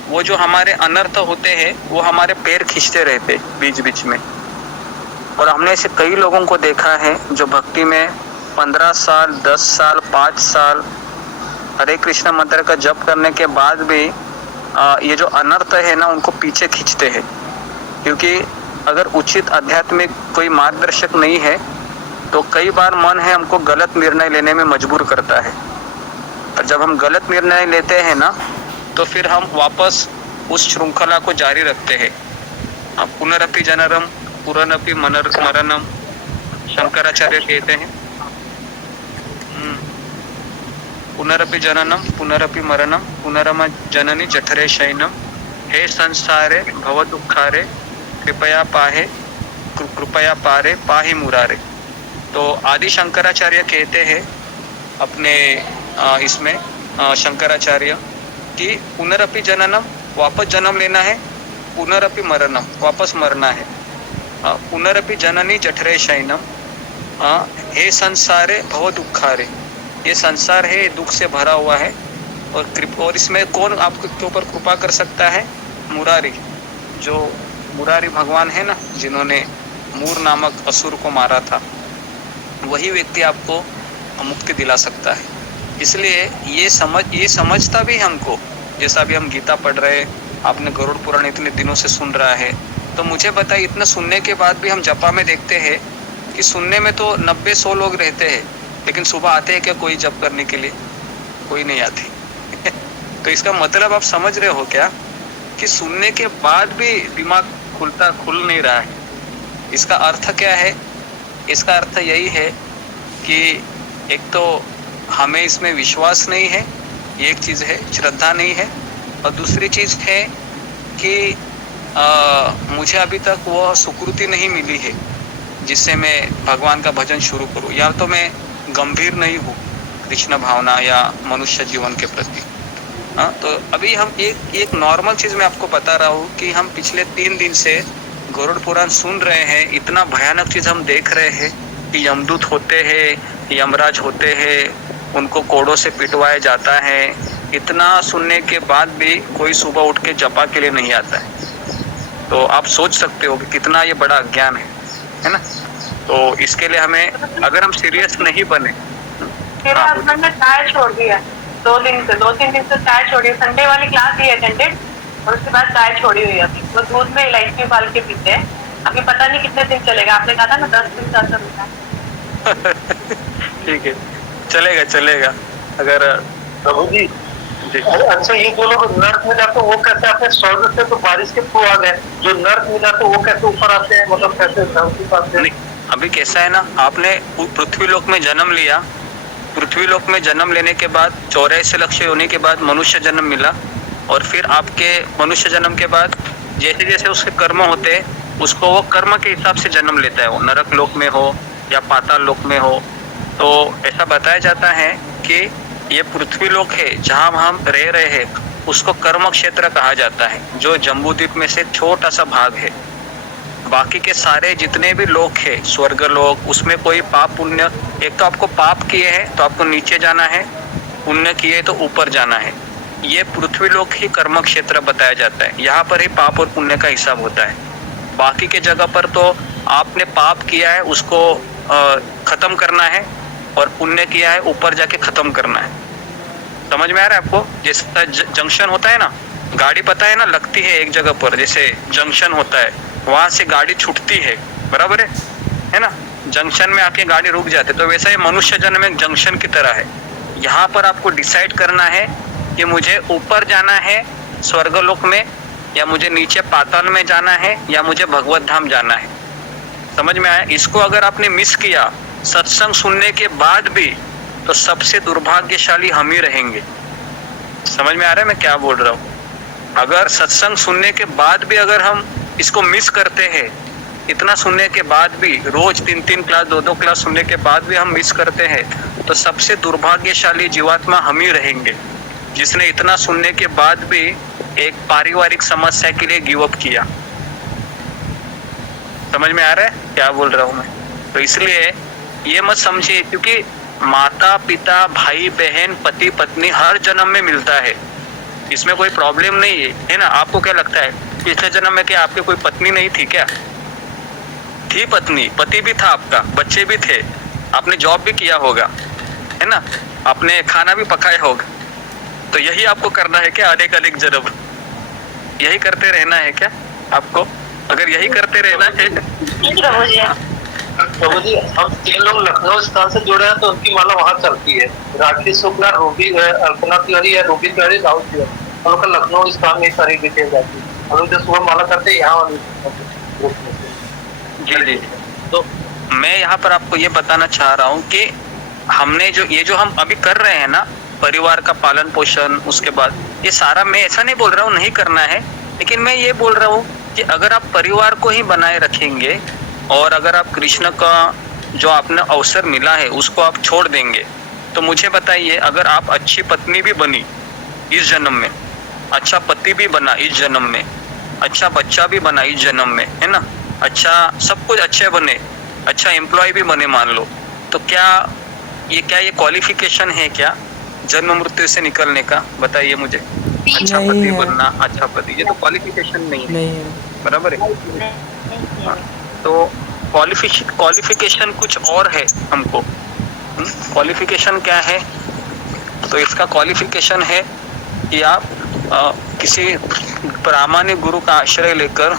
वो जो हमारे अनर्थ होते हैं वो हमारे पैर खींचते रहते बीच बीच में। और हमने ऐसे कई लोगों को देखा है जो भक्ति में 15 साल, 10 साल, 5 साल हरे कृष्ण मंत्र का जप करने के बाद भी ये जो अनर्थ है ना उनको पीछे खींचते हैं, क्योंकि अगर उचित आध्यात्मिक कोई मार्गदर्शक नहीं है तो कई बार मन है हमको गलत निर्णय लेने में मजबूर करता है, और जब हम गलत निर्णय लेते हैं ना तो फिर हम वापस उस श्रृंखला को जारी रखते हैं। पुनरपि जननम पुनरपि मरणम शंकराचार्य कहते हैं, पुनरपि जननम पुनरपि मरणम पुनरम जननी जठरे शयनम हे संसारे भव दुखारे कृपया पारे पाहि मुरारे। तो आदि शंकराचार्य कहते हैं अपने इसमें शंकराचार्य कि पुनरपि जननम वापस जन्म लेना है, पुनरपि मरणम वापस मरना है, पुनरपि जननी जठरे शयनम हे संसारे भव दुखारे, ये संसार है दुख से भरा हुआ है, और इसमें कौन आपके ऊपर कृपा कर सकता है? मुरारी, जो मुरारी भगवान है ना, जिन्होंने मूर नामक असुर को मारा था, वही व्यक्ति आपको मुक्ति दिला सकता है। इसलिए ये समझता भी हमको, जैसा भी हम गीता पढ़ रहे, आपने गरुड़ पुराण इतने दिनों से सुन रहा है, तो मुझे बताइए इतना सुनने के बाद भी हम जपा में देखते हैं कि सुनने में तो 90-100 लोग रहते हैं, लेकिन सुबह आते हैं क्या कोई जप करने के लिए? कोई नहीं आते। तो इसका मतलब आप समझ रहे हो क्या कि सुनने के बाद भी दिमाग खुल नहीं रहा है। इसका अर्थ क्या है? इसका अर्थ यही है कि एक तो हमें इसमें विश्वास नहीं है, ये एक चीज़ है, श्रद्धा नहीं है, और दूसरी चीज़ है कि मुझे अभी तक वो सुकृति नहीं मिली है जिससे मैं भगवान का भजन शुरू करूं, या तो मैं गंभीर नहीं हूँ कृष्ण भावना या मनुष्य जीवन के प्रति। हाँ, तो अभी हम एक नॉर्मल चीज़ मैं आपको बता रहा हूँ कि हम पिछले 3 दिन से गरुड़ पुराण सुन रहे हैं, इतना भयानक चीज़ हम देख रहे हैं कि यमदूत होते हैं, यमराज होते हैं, उनको कोड़ों से पिटवाया जाता है। इतना सुनने के बाद भी कोई सुबह उठ के जपा के लिए नहीं आता है, तो आप सोच सकते हो कि कितना ये बड़ा अज्ञान है ना। तो इसके लिए हमें, अगर हम सीरियस नहीं बने। मेरे हस्बैंड ने चाय छोड़ दिया 2-3 दिन से चाय छोड़ी, संडे वाली क्लास ही अटेंडेड और उसके बाद चाय छोड़ी हुई है। अभी वो दूध में इलायची उबाल के पीते हैं। अभी पता नहीं कितने दिन चलेगा, आपने कहा था ना 10 दिन का असर। ठीक है, चलेगा। अगर प्रभु जी, अच्छा ये जो लोग नर्क में जाते हैं वो कैसे आते हैं? स्वर्ग से तो बारिश के थ्रू आ गए, जो नर्क में जाते हैं वो कैसे ऊपर आते हैं, मतलब कैसे धरती पर आते हैं? अभी कैसा है ना, आपने पृथ्वी लोक में जन्म लिया, पृथ्वी लोक में जन्म लेने के बाद 84 लक्ष होने के बाद मनुष्य जन्म मिला, और फिर आपके मनुष्य जन्म के बाद जैसे जैसे उसके कर्म होते हैं उसको वो कर्म के हिसाब से जन्म लेता है, वो नरक लोक में हो या पाताल लोक में हो। तो ऐसा बताया जाता है कि ये पृथ्वी लोक है जहाँ हम रह रहे हैं, उसको कर्म क्षेत्र कहा जाता है, जो जम्बूद्वीप में से छोटा सा भाग है। बाकी के सारे जितने भी लोक है, स्वर्ग लोक, उसमें कोई पाप पुण्य, एक तो आपको पाप किए हैं तो आपको नीचे जाना है, पुण्य किए तो ऊपर जाना है। ये पृथ्वी लोक ही कर्म क्षेत्र बताया जाता है, यहाँ पर ही पाप और पुण्य का हिसाब होता है। बाकी के जगह पर तो आपने पाप किया है उसको खत्म करना है, और पुण्य किया है ऊपर जाके खत्म करना है। समझ में आ रहा है आपको? जैसे जंक्शन होता है ना, गाड़ी पता है ना लगती है एक जगह पर, जैसे जंक्शन होता है वहां से गाड़ी छूटती है, बराबर है ना, जंक्शन में आके गाड़ी रुक जाते। तो वैसा ही मनुष्य जन्म एक जंक्शन की तरह है। यहाँ पर आपको डिसाइड करना है कि मुझे ऊपर जाना है स्वर्गलोक में, या मुझे नीचे पाताल में जाना है, या मुझे भगवत धाम जाना है। समझ में आया? इसको अगर आपने मिस किया सत्संग सुनने के बाद भी, तो सबसे दुर्भाग्यशाली हम ही रहेंगे। समझ में आ रहा है मैं क्या बोल रहा हूँ? अगर सत्संग सुनने के बाद भी अगर हम इसको मिस करते हैं, इतना सुनने के बाद भी, रोज 3-3 क्लास 2-2 क्लास सुनने के बाद भी हम मिस करते हैं, तो सबसे दुर्भाग्यशाली जीवात्मा हम ही रहेंगे, जिसने इतना सुनने के बाद भी एक पारिवारिक समस्या के लिए गिव अप किया। समझ में आ रहा है क्या बोल रहा हूँ मैं? तो इसलिए ये मत समझिए, क्योंकि माता पिता भाई बहन पति पत्नी हर जन्म में मिलता है, इसमें कोई प्रॉब्लम नहीं है ना। आपको क्या लगता है पिछले जन्म में क्या आपके कोई पत्नी नहीं थी क्या? थी पत्नी, पति भी था आपका, बच्चे भी थे, आपने जॉब भी किया होगा, है ना, आपने खाना भी पकाया होगा, तो यही आपको करना है क्या अनेक अनेक जन्म? यही करते रहना है क्या आपको? अगर यही करते रहना है प्रभु जी, हम 3 लोग लखनऊ स्थान से जुड़े हैं, तो उनकी माला वहाँ चलती है। राखी शुक्ला, रूबी, अल्पना तिवारी या रूबी तिवारी, राहुल तिवारी, हम लोग का लखनऊ स्थान में सारी डिटेल जाती है। हम लोग जो सुबह माला करते हैं यहाँ ग्रुप में से। जी जी। तो मैं यहाँ पर आपको ये बताना चाह रहा हूँ कि हमने जो हम अभी कर रहे हैं ना, परिवार का पालन पोषण, उसके बाद ये सारा, मैं ऐसा नहीं बोल रहा हूँ नहीं करना है, लेकिन मैं ये बोल रहा हूँ कि अगर आप परिवार को ही बनाए रखेंगे और अगर आप कृष्ण का जो आपने अवसर मिला है उसको आप छोड़ देंगे, तो मुझे बताइए, अगर आप अच्छी पत्नी भी बनी इस जन्म में, अच्छा पति भी बना इस जन्म में, अच्छा बच्चा भी बना इस जन्म में, है ना, अच्छा सब कुछ अच्छे बने, अच्छा एम्प्लॉय भी बने मान लो, तो क्या ये क्वालिफिकेशन है क्या जन्म मृत्यु से निकलने का? बताइए मुझे। अच्छा पति बनना, अच्छा पति, ये तो क्वालिफिकेशन नहीं है, बराबर है? हाँ, तो क्वालिफिकेशन कुछ और है हमको। क्वालिफिकेशन क्या है? तो इसका क्वालिफिकेशन है कि आप किसी प्रामाणिक गुरु का आश्रय लेकर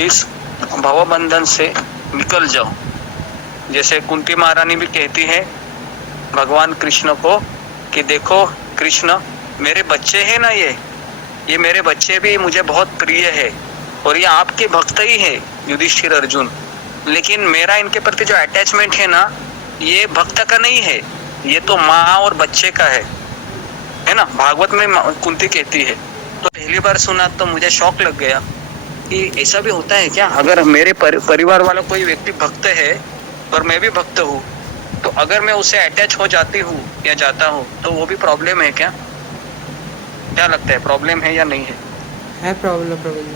इस भवबंधन से निकल जाओ। जैसे कुंती महारानी भी कहती है भगवान कृष्ण को कि देखो कृष्ण, मेरे बच्चे हैं ना, ये मेरे बच्चे भी मुझे बहुत प्रिय है और ये आपके भक्त ही है युधिष्ठिर अर्जुन, लेकिन मेरा इनके प्रति जो अटैचमेंट है ना, ये भक्त का नहीं है, ये तो माँ और बच्चे का है ना। भागवत में कुंती कहती है। तो पहली बार सुना तो मुझे शौक लग गया कि ऐसा भी होता है क्या? अगर मेरे परिवार वाला कोई व्यक्ति भक्त है और मैं भी भक्त हूँ, तो अगर मैं उससे अटैच हो जाती हूँ या जाता हूँ तो वो भी प्रॉब्लम है क्या? क्या लगता है, प्रॉब्लम है या नहीं है? है प्रॉब्लम प्रभु जी।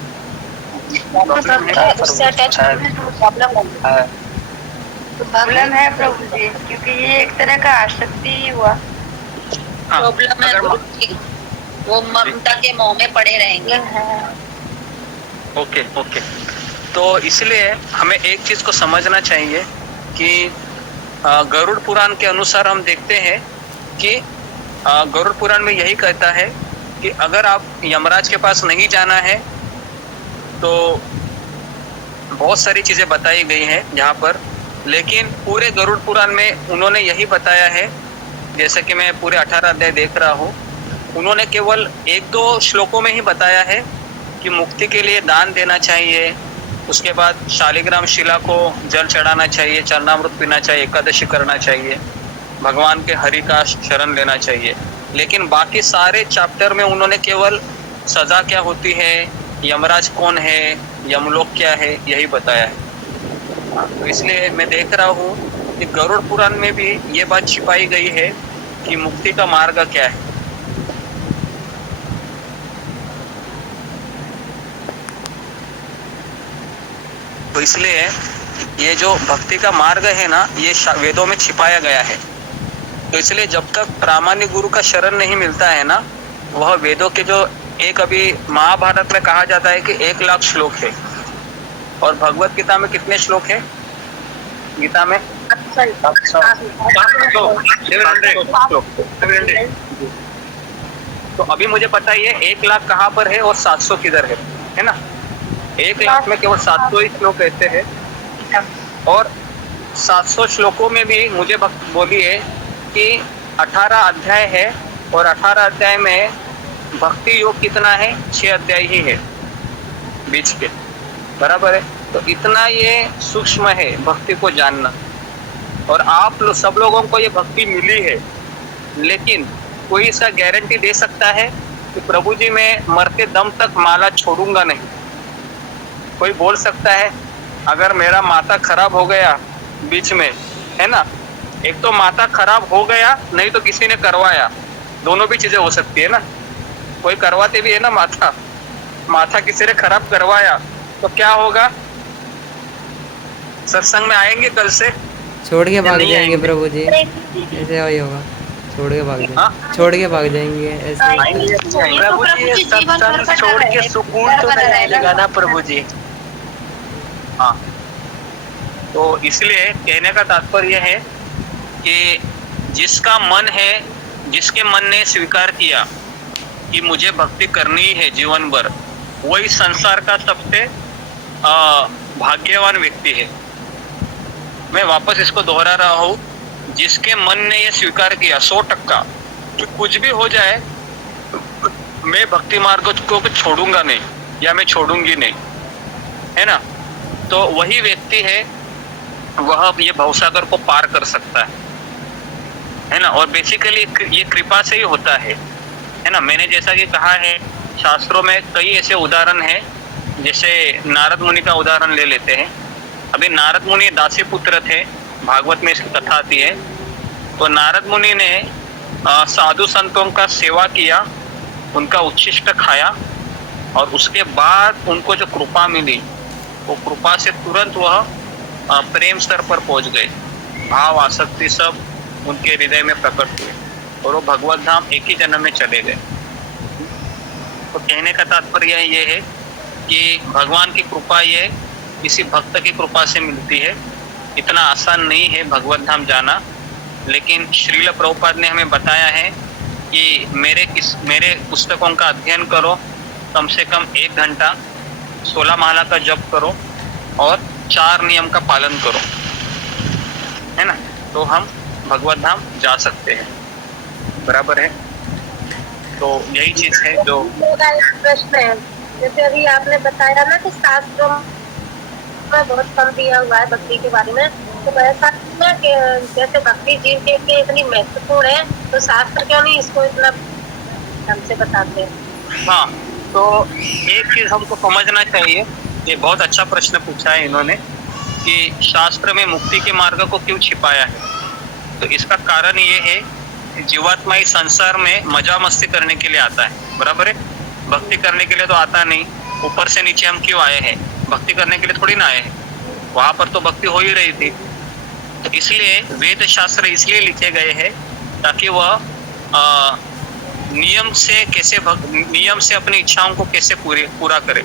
उससे अटैच होने में प्रॉब्लम है। प्रॉब्लम है प्रभु जी, क्योंकि ये एक तरह का आसक्ति ही हुआ। प्रॉब्लम है गुरु जी, वो ममता के मोह में पड़े रहेंगे। ओके। तो इसलिए हमें एक चीज को समझना चाहिए कि गरुड़ पुराण के अनुसार हम देखते हैं कि गरुड़ पुराण में यही कहता है कि अगर आप यमराज के पास नहीं जाना है तो बहुत सारी चीजें बताई गई हैं यहाँ पर, लेकिन पूरे गरुड़ पुराण में उन्होंने यही बताया है, जैसे कि मैं पूरे 18 अध्याय देख रहा हूँ, उन्होंने केवल 1-2 श्लोकों में ही बताया है कि मुक्ति के लिए दान देना चाहिए, उसके बाद शालिग्राम शिला को जल चढ़ाना चाहिए, चरणामृत पीना चाहिए, एकादशी करना चाहिए, भगवान के हरि का शरण लेना चाहिए। लेकिन बाकी सारे चैप्टर में उन्होंने केवल सजा क्या होती है, यमराज कौन है, यमलोक क्या है, यही बताया है। तो इसलिए मैं देख रहा हूँ कि गरुड़ पुराण में भी ये बात छिपाई गई है कि मुक्ति का मार्ग क्या है। तो इसलिए ये जो भक्ति का मार्ग है ना, ये वेदों में छिपाया गया है। तो इसलिए जब तक प्रामाणिक गुरु का शरण नहीं मिलता है ना, वह वेदों के जो एक अभी महाभारत में कहा जाता है कि 1 लाख श्लोक है, और भगवत गीता में कितने श्लोक है? गीता में 700। तो अभी मुझे पता ही है 1 लाख कहाँ पर है और 700 किधर है ना? 1 लाख में केवल 700 ही श्लोक रहते हैं, और 700 श्लोकों में भी मुझे बोली है कि 18 अध्याय है, और 18 अध्याय में भक्ति योग कितना है? 6 अध्याय ही है बीच के, बराबर है। तो इतना ये सूक्ष्म है भक्ति को जानना, और आप सब लोगों को ये भक्ति मिली है, लेकिन कोई ऐसा गारंटी दे सकता है कि प्रभु जी मैं मरते दम तक माला छोड़ूंगा नहीं? कोई बोल सकता है? अगर मेरा माथा खराब हो गया बीच में, है ना, एक तो माथा खराब हो गया, नहीं तो किसी ने करवाया, दोनों भी चीजें हो सकती है ना। कोई करवाते भी है ना, माथा किसी ने खराब करवाया, तो क्या होगा? सत्संग में आएंगे कल से? छोड़ के भाग जाएंगे प्रभु जी, ऐसे ही होगा। छोड़ के भाग जाएंगे, छोड़ के भाग जाएंगे ऐसे। प्रभु जी सत्संग छोड़ के सुकून तो नहीं मिलेगा ना प्रभु जी। हाँ, तो इसलिए कहने का तात्पर्य है कि जिसका मन है, जिसके मन ने स्वीकार किया कि मुझे भक्ति करनी है जीवन भर, वही संसार का सबसे भाग्यवान व्यक्ति है। मैं वापस इसको दोहरा रहा हूँ, जिसके मन ने ये स्वीकार किया 100% कि कुछ भी हो जाए मैं भक्ति मार्ग को छोड़ूंगा नहीं या मैं छोड़ूंगी नहीं, है ना, तो वही व्यक्ति है, वह ये भवसागर को पार कर सकता है ना। और बेसिकली ये कृपा से ही होता है ना। मैंने जैसा कि कहा है, शास्त्रों में कई ऐसे उदाहरण हैं, जैसे नारद मुनि का उदाहरण ले लेते हैं। अभी नारद मुनि दासी पुत्र थे, भागवत में इसकी कथा आती है। तो नारद मुनि ने साधु संतों का सेवा किया, उनका उच्छिष्ट खाया, और उसके बाद उनको जो कृपा मिली, वो कृपा से तुरंत वह प्रेम स्तर पर पहुंच गए। भाव आसक्ति सब उनके हृदय में प्रकट हुए और वो भगवत धाम एक ही जन्म में चले गए। तो कहने का तात्पर्य ये है कि भगवान की कृपा ये किसी भक्त की कृपा से मिलती है। इतना आसान नहीं है भगवत धाम जाना, लेकिन श्रील प्रभुपाद ने हमें बताया है कि मेरे पुस्तकों का अध्ययन करो, कम से कम 1 घंटा, 16 माला का जप करो और 4 नियम का पालन करो, है ना, तो हम भगवत धाम जा सकते हैं। बराबर है। तो यही चीज है जो प्रश्न है। जैसे अभी आपने बताया ना कि शास्त्रों में बहुत कम दिया हुआ है भक्ति के बारे में, तो ऐसा ना कि जैसे भक्ति जीव के लिए इतनी महत्वपूर्ण है, तो शास्त्र क्यों नहीं इसको इतना ढंग से बताते हैं? हाँ, तो एक चीज हमको समझना चाहिए, ये बहुत अच्छा प्रश्न पूछा है इन्होंने कि शास्त्र में मुक्ति के मार्ग को क्यों छिपाया है। तो इसका कारण ये है, जीवात्मा इस संसार में मजा मस्ती करने के लिए आता है, बराबर है, भक्ति करने के लिए तो आता नहीं। ऊपर से नीचे हम क्यों आए हैं? भक्ति करने के लिए थोड़ी ना आए हैं, वहां पर तो भक्ति हो ही रही थी। तो इसलिए वेद शास्त्र इसलिए लिखे गए हैं ताकि वह नियम से अपनी इच्छाओं को कैसे पूरा करे।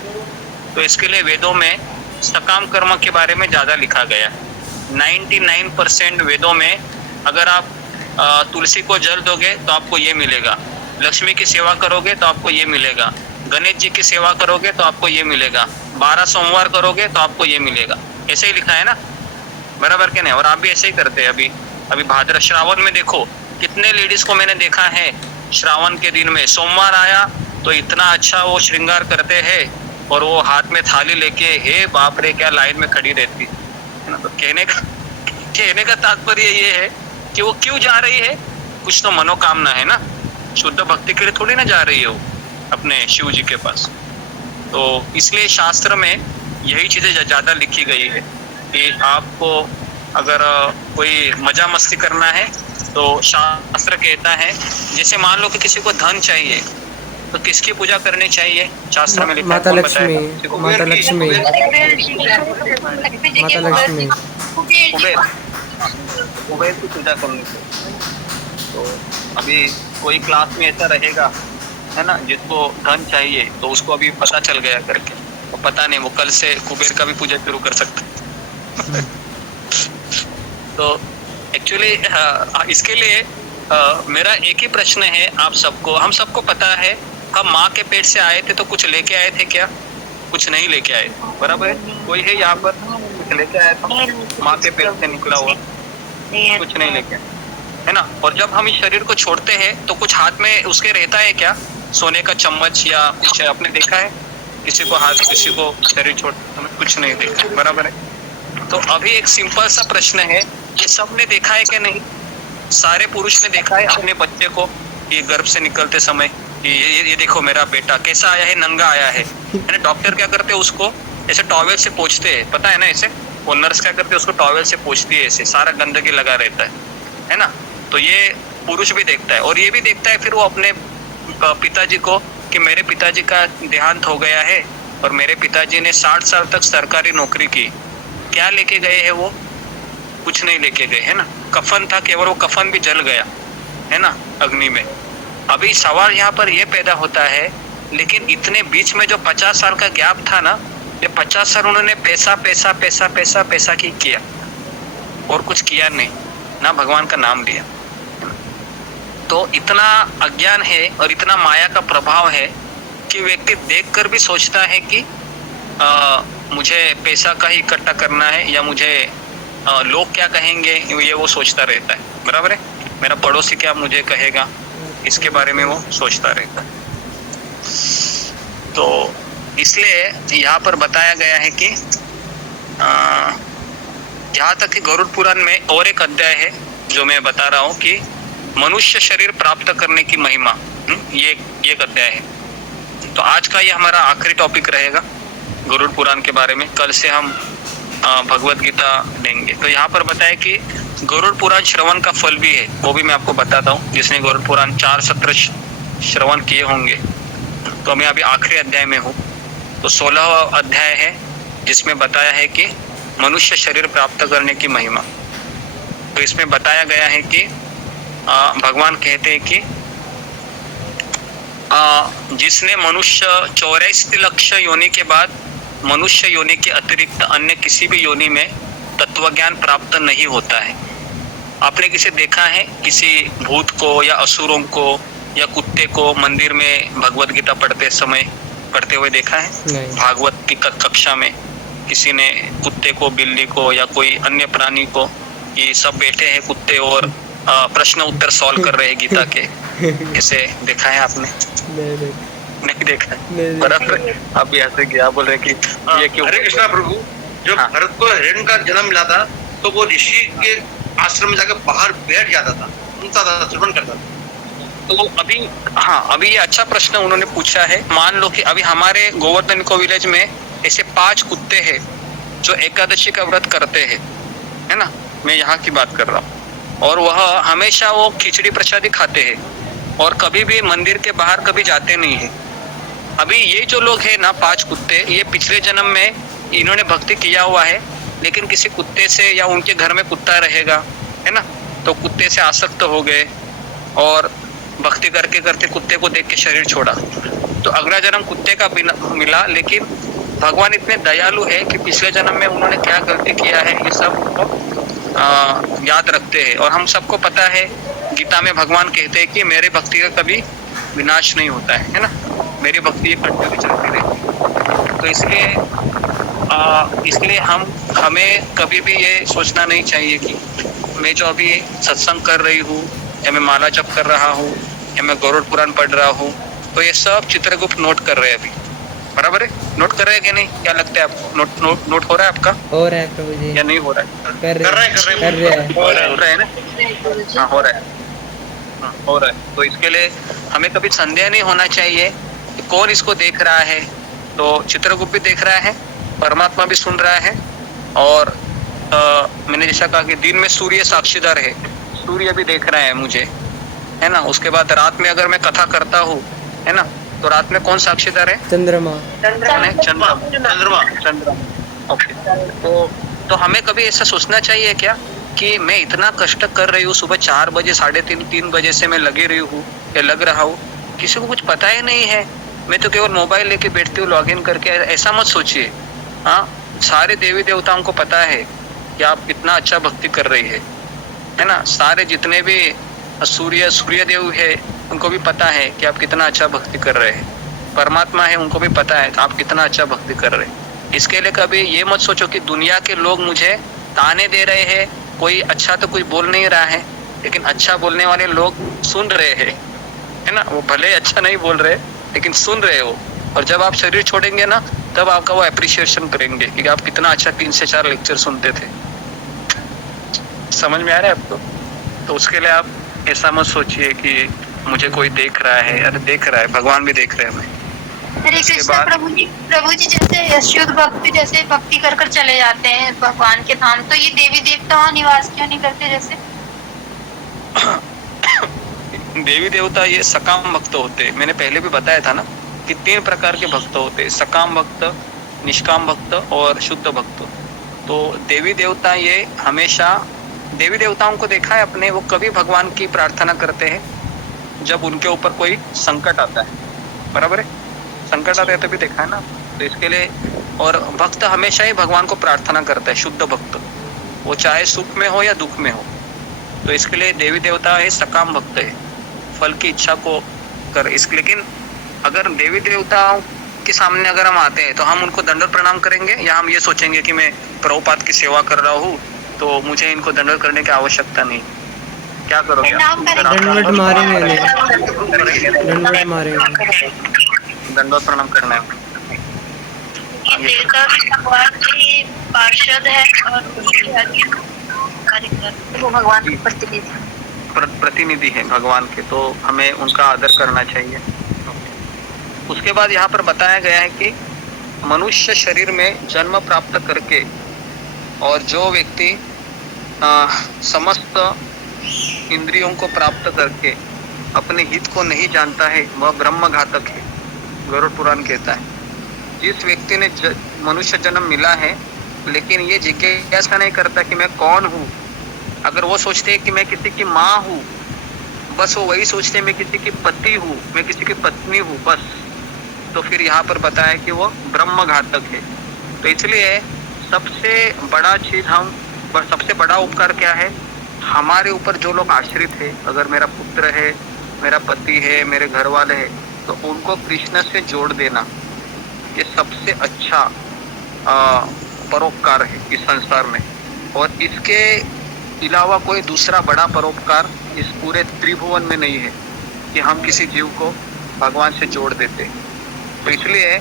तो इसके लिए वेदों में सकाम कर्म के बारे में ज्यादा लिखा गया। 99% वेदों में अगर आप तुलसी को जल दोगे तो आपको ये मिलेगा, लक्ष्मी की सेवा करोगे तो आपको ये मिलेगा, गणेश जी की सेवा करोगे तो आपको ये मिलेगा, 12 सोमवार करोगे तो आपको ये मिलेगा, ऐसे ही लिखा है ना, बराबर के नहीं? और आप भी ऐसे ही करते हैं। अभी भाद्र श्रावण में देखो कितने लेडीज को मैंने देखा है, श्रावण के दिन में सोमवार आया तो इतना अच्छा वो श्रृंगार करते हैं और वो हाथ में थाली लेके, हे बाप रे क्या लाइन में खड़ी रहती है ना। तो कहने का तात्पर्य ये है कि वो क्यों जा रही है, कुछ तो मनोकामना है ना, शुद्ध भक्ति के लिए थोड़ी ना जा रही है वो अपने शिव जी के पास। तो इसलिए शास्त्र में यही चीजें ज्यादा लिखी गई है कि आपको अगर कोई मजा मस्ती करना है तो शास्त्र कहता है, जैसे मान लो कि किसी को धन चाहिए तो किसकी पूजा करनी चाहिए? शास्त्र में लिखा है, माता लक्ष्मी, माता लक्ष्मी, माता लक्ष्मी, कुबेर की पूजा करनी चाहिए। तो अभी कोई क्लास में ऐसा रहेगा, है ना, जिसको धन चाहिए, तो उसको अभी पता चल गया करके, तो पता नहीं वो कल से कुबेर का भी पूजा शुरू कर सकता है। तो एक्चुअली इसके लिए मेरा एक ही प्रश्न है आप सबको। हम सबको पता है हम माँ के पेट से आए थे तो कुछ लेके आए थे क्या? कुछ नहीं लेके आए, बराबर है? कोई है यहाँ पर कुछ लेके आया था? माँ के पेट से निकला हुआ कुछ नहीं लेके, है ना। और जब हम इस शरीर को छोड़ते हैं तो कुछ हाथ में उसके रहता है क्या? सोने का चम्मच या कुछ आपने देखा है किसी को हाथ, किसी को शरीर छोड़ते समय? कुछ नहीं देखा, बराबर है। तो अभी एक सिंपल सा प्रश्न है, ये सबने देखा है कि नहीं? सारे पुरुष ने देखा है अपने बच्चे को ये गर्भ से निकलते समय कि ये देखो मेरा बेटा कैसा आया है, नंगा आया है। डॉक्टर क्या करते हैं, उसको ऐसे टॉवेल से पोंछते हैं, पता है ना, ऐसे। वो नर्स क्या करते हैं, उसको टॉवेल से पोंछती है, ऐसे सारा गंदगी लगा रहता है ना। तो ये पुरुष भी देखता है और ये भी देखता है फिर वो अपने पिताजी को कि मेरे पिताजी का देहांत हो गया है और मेरे पिताजी ने 60 साल तक सरकारी नौकरी की। क्या लेके गए हैं वो? कुछ नहीं लेके गए, है ना। कफन था केवल, वो कफन भी जल गया, है ना, अग्नि में। अभी सवाल यहाँ पर ये पैदा होता है, लेकिन इतने बीच में जो 50 साल का गैप था ना, ये 50 साल उन्होंने पैसा पैसा पैसा पैसा पैसा की किया और कुछ किया नहीं। ना भगवान का नाम लिया। तो इतना अज्ञान है और इतना माया का प्रभाव है कि व्यक्ति देखकर भी सोचता है कि मुझे पैसा का ही इकट्ठा करना है या मुझे लोग क्या कहेंगे, ये वो सोचता रहता है। बराबर है, मेरा पड़ोसी क्या मुझे कहेगा, इसके बारे में वो सोचता रहता है। तो इसलिए यहाँ पर बताया गया है कि यहाँ तक कि गरुड़ पुराण में और एक अध्याय है जो मैं बता रहा हूँ कि मनुष्य शरीर प्राप्त करने की महिमा, ये एक अध्याय है। तो आज का ये हमारा आखिरी टॉपिक रहेगा गरुड़ पुराण के बारे में। कल से हम भगवत गीता देंगे। तो यहाँ पर बताया कि गरुड़ पुराण श्रवण का फल भी है, वो भी मैं आपको बताता हूँ। जिसने गरुड़ पुराण 4 सत्र श्रवण किए होंगे, तो मैं अभी आखिरी अध्याय में हूँ। तो 16वां अध्याय है जिसमें बताया है कि मनुष्य शरीर प्राप्त करने की महिमा। तो इसमें बताया गया है कि भगवान कहते हैं कि जिसने मनुष्य 84 लक्ष योनि के बाद मनुष्य योनि के अतिरिक्त अन्य किसी भी योनि में तत्वज्ञान प्राप्त नहीं होता है। आपने किसी देखा है किसी भूत को या असुरों को या कुत्ते को मंदिर में भगवत गीता पढ़ते हुए देखा है? भागवत की कक्षा में किसी ने कुत्ते को, बिल्ली को या कोई अन्य प्राणी को, ये सब बैठे हैं कुत्ते और प्रश्न उत्तर सॉल्व कर रहे हैं गीता के, ऐसे देखा है आपने? नहीं देखा है। बराबर, आप यहाँ से गया बोल रहे कि ये क्यों? हरे कृष्णा प्रभु, जब भरत को हिरण का जन्म मिला था तो वो ऋषि के आश्रम में जाकर बाहर बैठ जाता था, सुनता था, श्रवण करता था। तो अभी ये अच्छा प्रश्न उन्होंने पूछा है। मान लो कि अभी हमारे गोवर्धन को विलेज में ऐसे 5 कुत्ते हैं जो एकादशी का व्रत करते हैं, है ना? मैं यहाँ की बात कर रहा हूँ। और वह हमेशा वो खिचड़ी प्रसादी खाते हैं और कभी भी मंदिर के बाहर कभी जाते नहीं है। अभी ये जो लोग हैं ना 5 कुत्ते, ये पिछले जन्म में इन्होंने भक्ति किया हुआ है, लेकिन किसी कुत्ते से या उनके घर में कुत्ता रहेगा, है ना, तो कुत्ते से आसक्त हो गए और भक्ति करके करते कुत्ते को देख के शरीर छोड़ा। तो अगला जन्म कुत्ते का मिला, लेकिन भगवान इतने दयालु है कि पिछले जन्म में उन्होंने क्या गलती किया है ये सब याद रखते हैं। और हम सबको पता है गीता में भगवान कहते हैं कि मेरे भक्ति का कभी विनाश नहीं होता है ना, मेरी भक्ति कंटिन्यू चलती रहती। तो इसलिए हमें कभी भी ये सोचना नहीं चाहिए कि मैं जो अभी सत्संग कर रही हूँ या मैं माला जप कर रहा हूँ या मैं गरुड़ पुराण पढ़ रहा हूँ, तो ये सब चित्रगुप्त नोट कर रहे हैं अभी। बराबर है, नोट कर रहे हैं कि नहीं? क्या लगता है आपको? नोट हो रहा है आपका? हो रहा है प्रभु जी। या नहीं हो रहा है? कर रहे हैं हो रहा है ना? हाँ, हो रहा है। तो इसके लिए हमें कभी संदेह नहीं होना चाहिए कि कौन इसको देख रहा है। तो चित्रगुप्त भी देख रहा है, परमात्मा भी सुन रहा है, और मैंने जैसा कहा कि दिन में सूर्य साक्षीदार है, सूर्य भी देख रहा है मुझे, है ना। उसके बाद रात में अगर मैं कथा करता हूँ, है ना, तो रात में कौन साक्षीदार है? चंद्रमा। ओके। तो हमें कभी ऐसा सोचना चाहिए क्या कि मैं इतना कष्ट कर रही हूँ, सुबह 4 बजे 3:30 बजे से मैं लगी रही हूँ या लग रहा हूँ, किसी को कुछ पता ही नहीं है, मैं तो केवल मोबाइल लेके बैठती हूँ लॉगिन करके। ऐसा मत सोचिए। हाँ, सारे देवी देवताओं को पता है कि आप कितना अच्छा भक्ति कर रही है ना। सारे जितने भी सूर्य देव है उनको भी पता है कि आप कितना अच्छा भक्ति कर रहे हैं। परमात्मा है, उनको भी पता है कि आप कितना अच्छा भक्ति कर रहे हैं। इसके लिए कभी ये मत सोचो कि दुनिया के लोग मुझे ताने दे रहे हैं, कोई अच्छा तो कुछ बोल नहीं रहा है, लेकिन अच्छा बोलने वाले लोग सुन रहे हैं, है ना। वो भले अच्छा नहीं बोल रहे लेकिन सुन रहे हो, और जब आप शरीर छोड़ेंगे ना तब आपका वो अप्रिशिएशन करेंगे कि आप कितना अच्छा 3 से 4 लेक्चर सुनते थे। समझ में आ रहा है आपको? तो उसके लिए आप ऐसा मत सोचिए कि मुझे कोई देख रहा है। अरे देख रहा है, भगवान भी देख रहे हैं हमें। हरे कृष्णा प्रभु जी, जैसे शुद्ध भक्त जैसे भक्ति कर कर चले जाते हैं भगवान के धाम, तो ये देवी देवता वहाँ निवास क्यों नहीं करते? जैसे देवी देवता ये सकाम भक्त होते हैं। मैंने पहले भी बताया था ना कि 3 प्रकार के भक्त होते हैं, सकाम भक्त, निष्काम भक्त और शुद्ध भक्त। तो देवी देवता ये हमेशा, देवी देवताओं को देखा है अपने, वो कभी भगवान की प्रार्थना करते हैं जब उनके ऊपर कोई संकट आता है। बराबर है, संकट आता है तभी देखा है ना। तो इसके लिए, और भक्त हमेशा ही भगवान को प्रार्थना करता है, शुद्ध भक्त, वो चाहे सुख में हो या दुख में हो, तो इसके लिए देवी देवता है सकाम भक्त है, फल की इच्छा को कर। लेकिन अगर देवी देवताओं के सामने अगर हम आते हैं तो हम उनको दंडवत प्रणाम करेंगे, या हम ये सोचेंगे कि मैं प्रभुपाद की सेवा कर रहा हूँ तो मुझे इनको दंडवत करने की आवश्यकता नहीं। क्या करोगे? दंडवत मारेंगे, दंडवत मारेंगे, दंडवत प्रणाम करना है। देवता भी भगवान के पार्षद है और वो भगवान के प्रतिनिधि है भगवान के, तो हमें उनका आदर करना चाहिए। उसके बाद यहाँ पर बताया गया है कि मनुष्य शरीर में जन्म प्राप्त करके और जो व्यक्ति समस्त इंद्रियों को प्राप्त करके अपने हित को नहीं जानता है वह ब्रह्म घातक है, गरुड़ पुराण कहता है। जिस व्यक्ति ने मनुष्य जन्म मिला है लेकिन ये जिज्ञासा नहीं करता कि मैं कौन हूँ, अगर वो सोचते हैं कि मैं किसी की माँ हूँ, बस वो वही सोचते हैं मैं किसी की पति हूँ, मैं किसी की पत्नी हूँ बस, तो फिर यहाँ पर बताया कि वो ब्रह्म घातक है। तो इसलिए सबसे बड़ा चीज सबसे बड़ा उपकार क्या है? हमारे ऊपर जो लोग आश्रित है, अगर मेरा पुत्र है, मेरा पति है, मेरे घर वाले हैं, तो उनको कृष्ण से जोड़ देना, ये सबसे अच्छा परोपकार है इस संसार में। और इसके अलावा कोई दूसरा बड़ा परोपकार इस पूरे त्रिभुवन में नहीं है कि हम किसी जीव को भगवान से जोड़ देते। तो इसलिए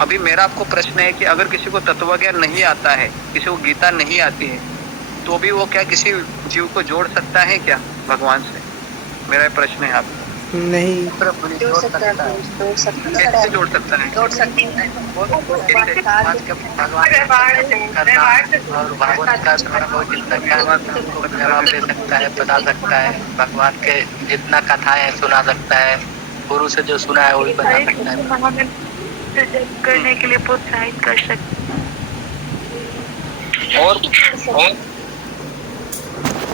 अभी मेरा आपको प्रश्न है कि अगर किसी को तत्वज्ञान नहीं आता है, किसी को गीता नहीं आती है, तो भी वो क्या किसी जीव को जोड़ सकता है क्या भगवान से? मेरा प्रश्न है आपको। नहीं, जोड़ सकता है, कैसे जोड़ सकता है? जोड़ सकते हैं और भागवत का जितना ज्ञान उनको जवाब दे सकता है, बता सकता है, भगवान के जितना कथाएं हैं सुना सकता है, गुरु से जो सुना है वो भी बता सकता है, करने के लिए प्रोत्साहित कर सकते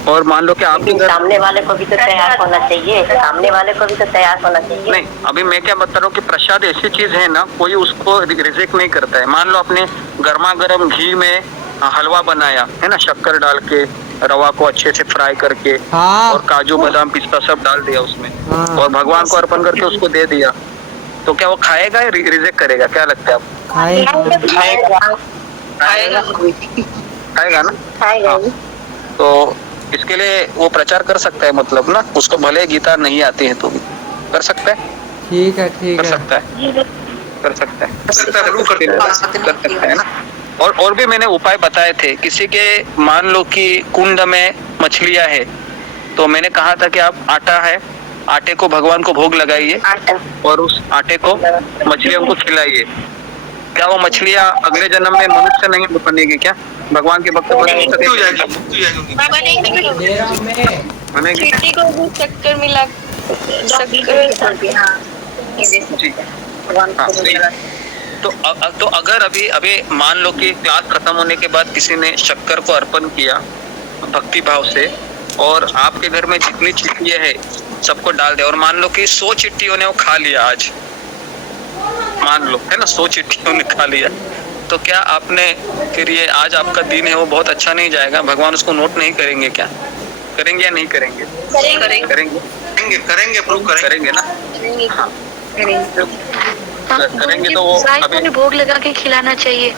और मान लो कि आपके सामने वाले को भी तो तैयार होना चाहिए, सामने वाले को भी तो तैयार होना चाहिए। नहीं, अभी मैं क्या बता रहा हूँ कि प्रसाद ऐसी चीज है ना, कोई उसको रिजेक्ट नहीं करता है। मान लो आपने गर्मा गर्म घी में हलवा बनाया है ना, शक्कर डाल के, रवा को अच्छे से फ्राई करके, और काजू बादाम पिस्ता सब डाल दिया उसमें, और भगवान को अर्पण करके उसको दे दिया, तो क्या वो खाएगा या रिजेक्ट करेगा? क्या लगता है आपको? खाएगा ना? खाएगा। तो इसके लिए वो प्रचार कर सकता है, मतलब ना, उसको भले गीता नहीं आती है तो भी कर सकता है। ठीक है, ठीक कर है, सकता है, कर सकता है ना। और भी मैंने उपाय बताए थे। किसी के मान लो कि कुंड में मछलियां है, तो मैंने कहा था कि आप आटा है, आटे को भगवान को भोग लगाइए और उस आटे को मछलियों को खिलाइए। क्या वो मछलियां अगले जन्म में मनुष्य नहीं बनेगी क्या? भगवान के भक्त बनेगी। चक्कर मिला तो अगर अभी मान लो कि क्लास खत्म होने के बाद किसी ने शक्कर को अर्पण किया भक्ति भाव से, और आपके घर में जितनी चिट्ठियां है सबको डाल दे, और मान लो कि 100 चिट्ठियों ने वो खा लिया आज, मान लो है ना, 100 चिट्ठियों ने खा लिया, तो क्या आपने फिर ये आज आपका दिन है वो बहुत अच्छा नहीं जाएगा? भगवान उसको नोट नहीं करेंगे क्या? करेंगे या नहीं करेंगे? करेंगे ना? हाँ, करेंगे तो वो अभी भोग लगा के खिलाना चाहिए।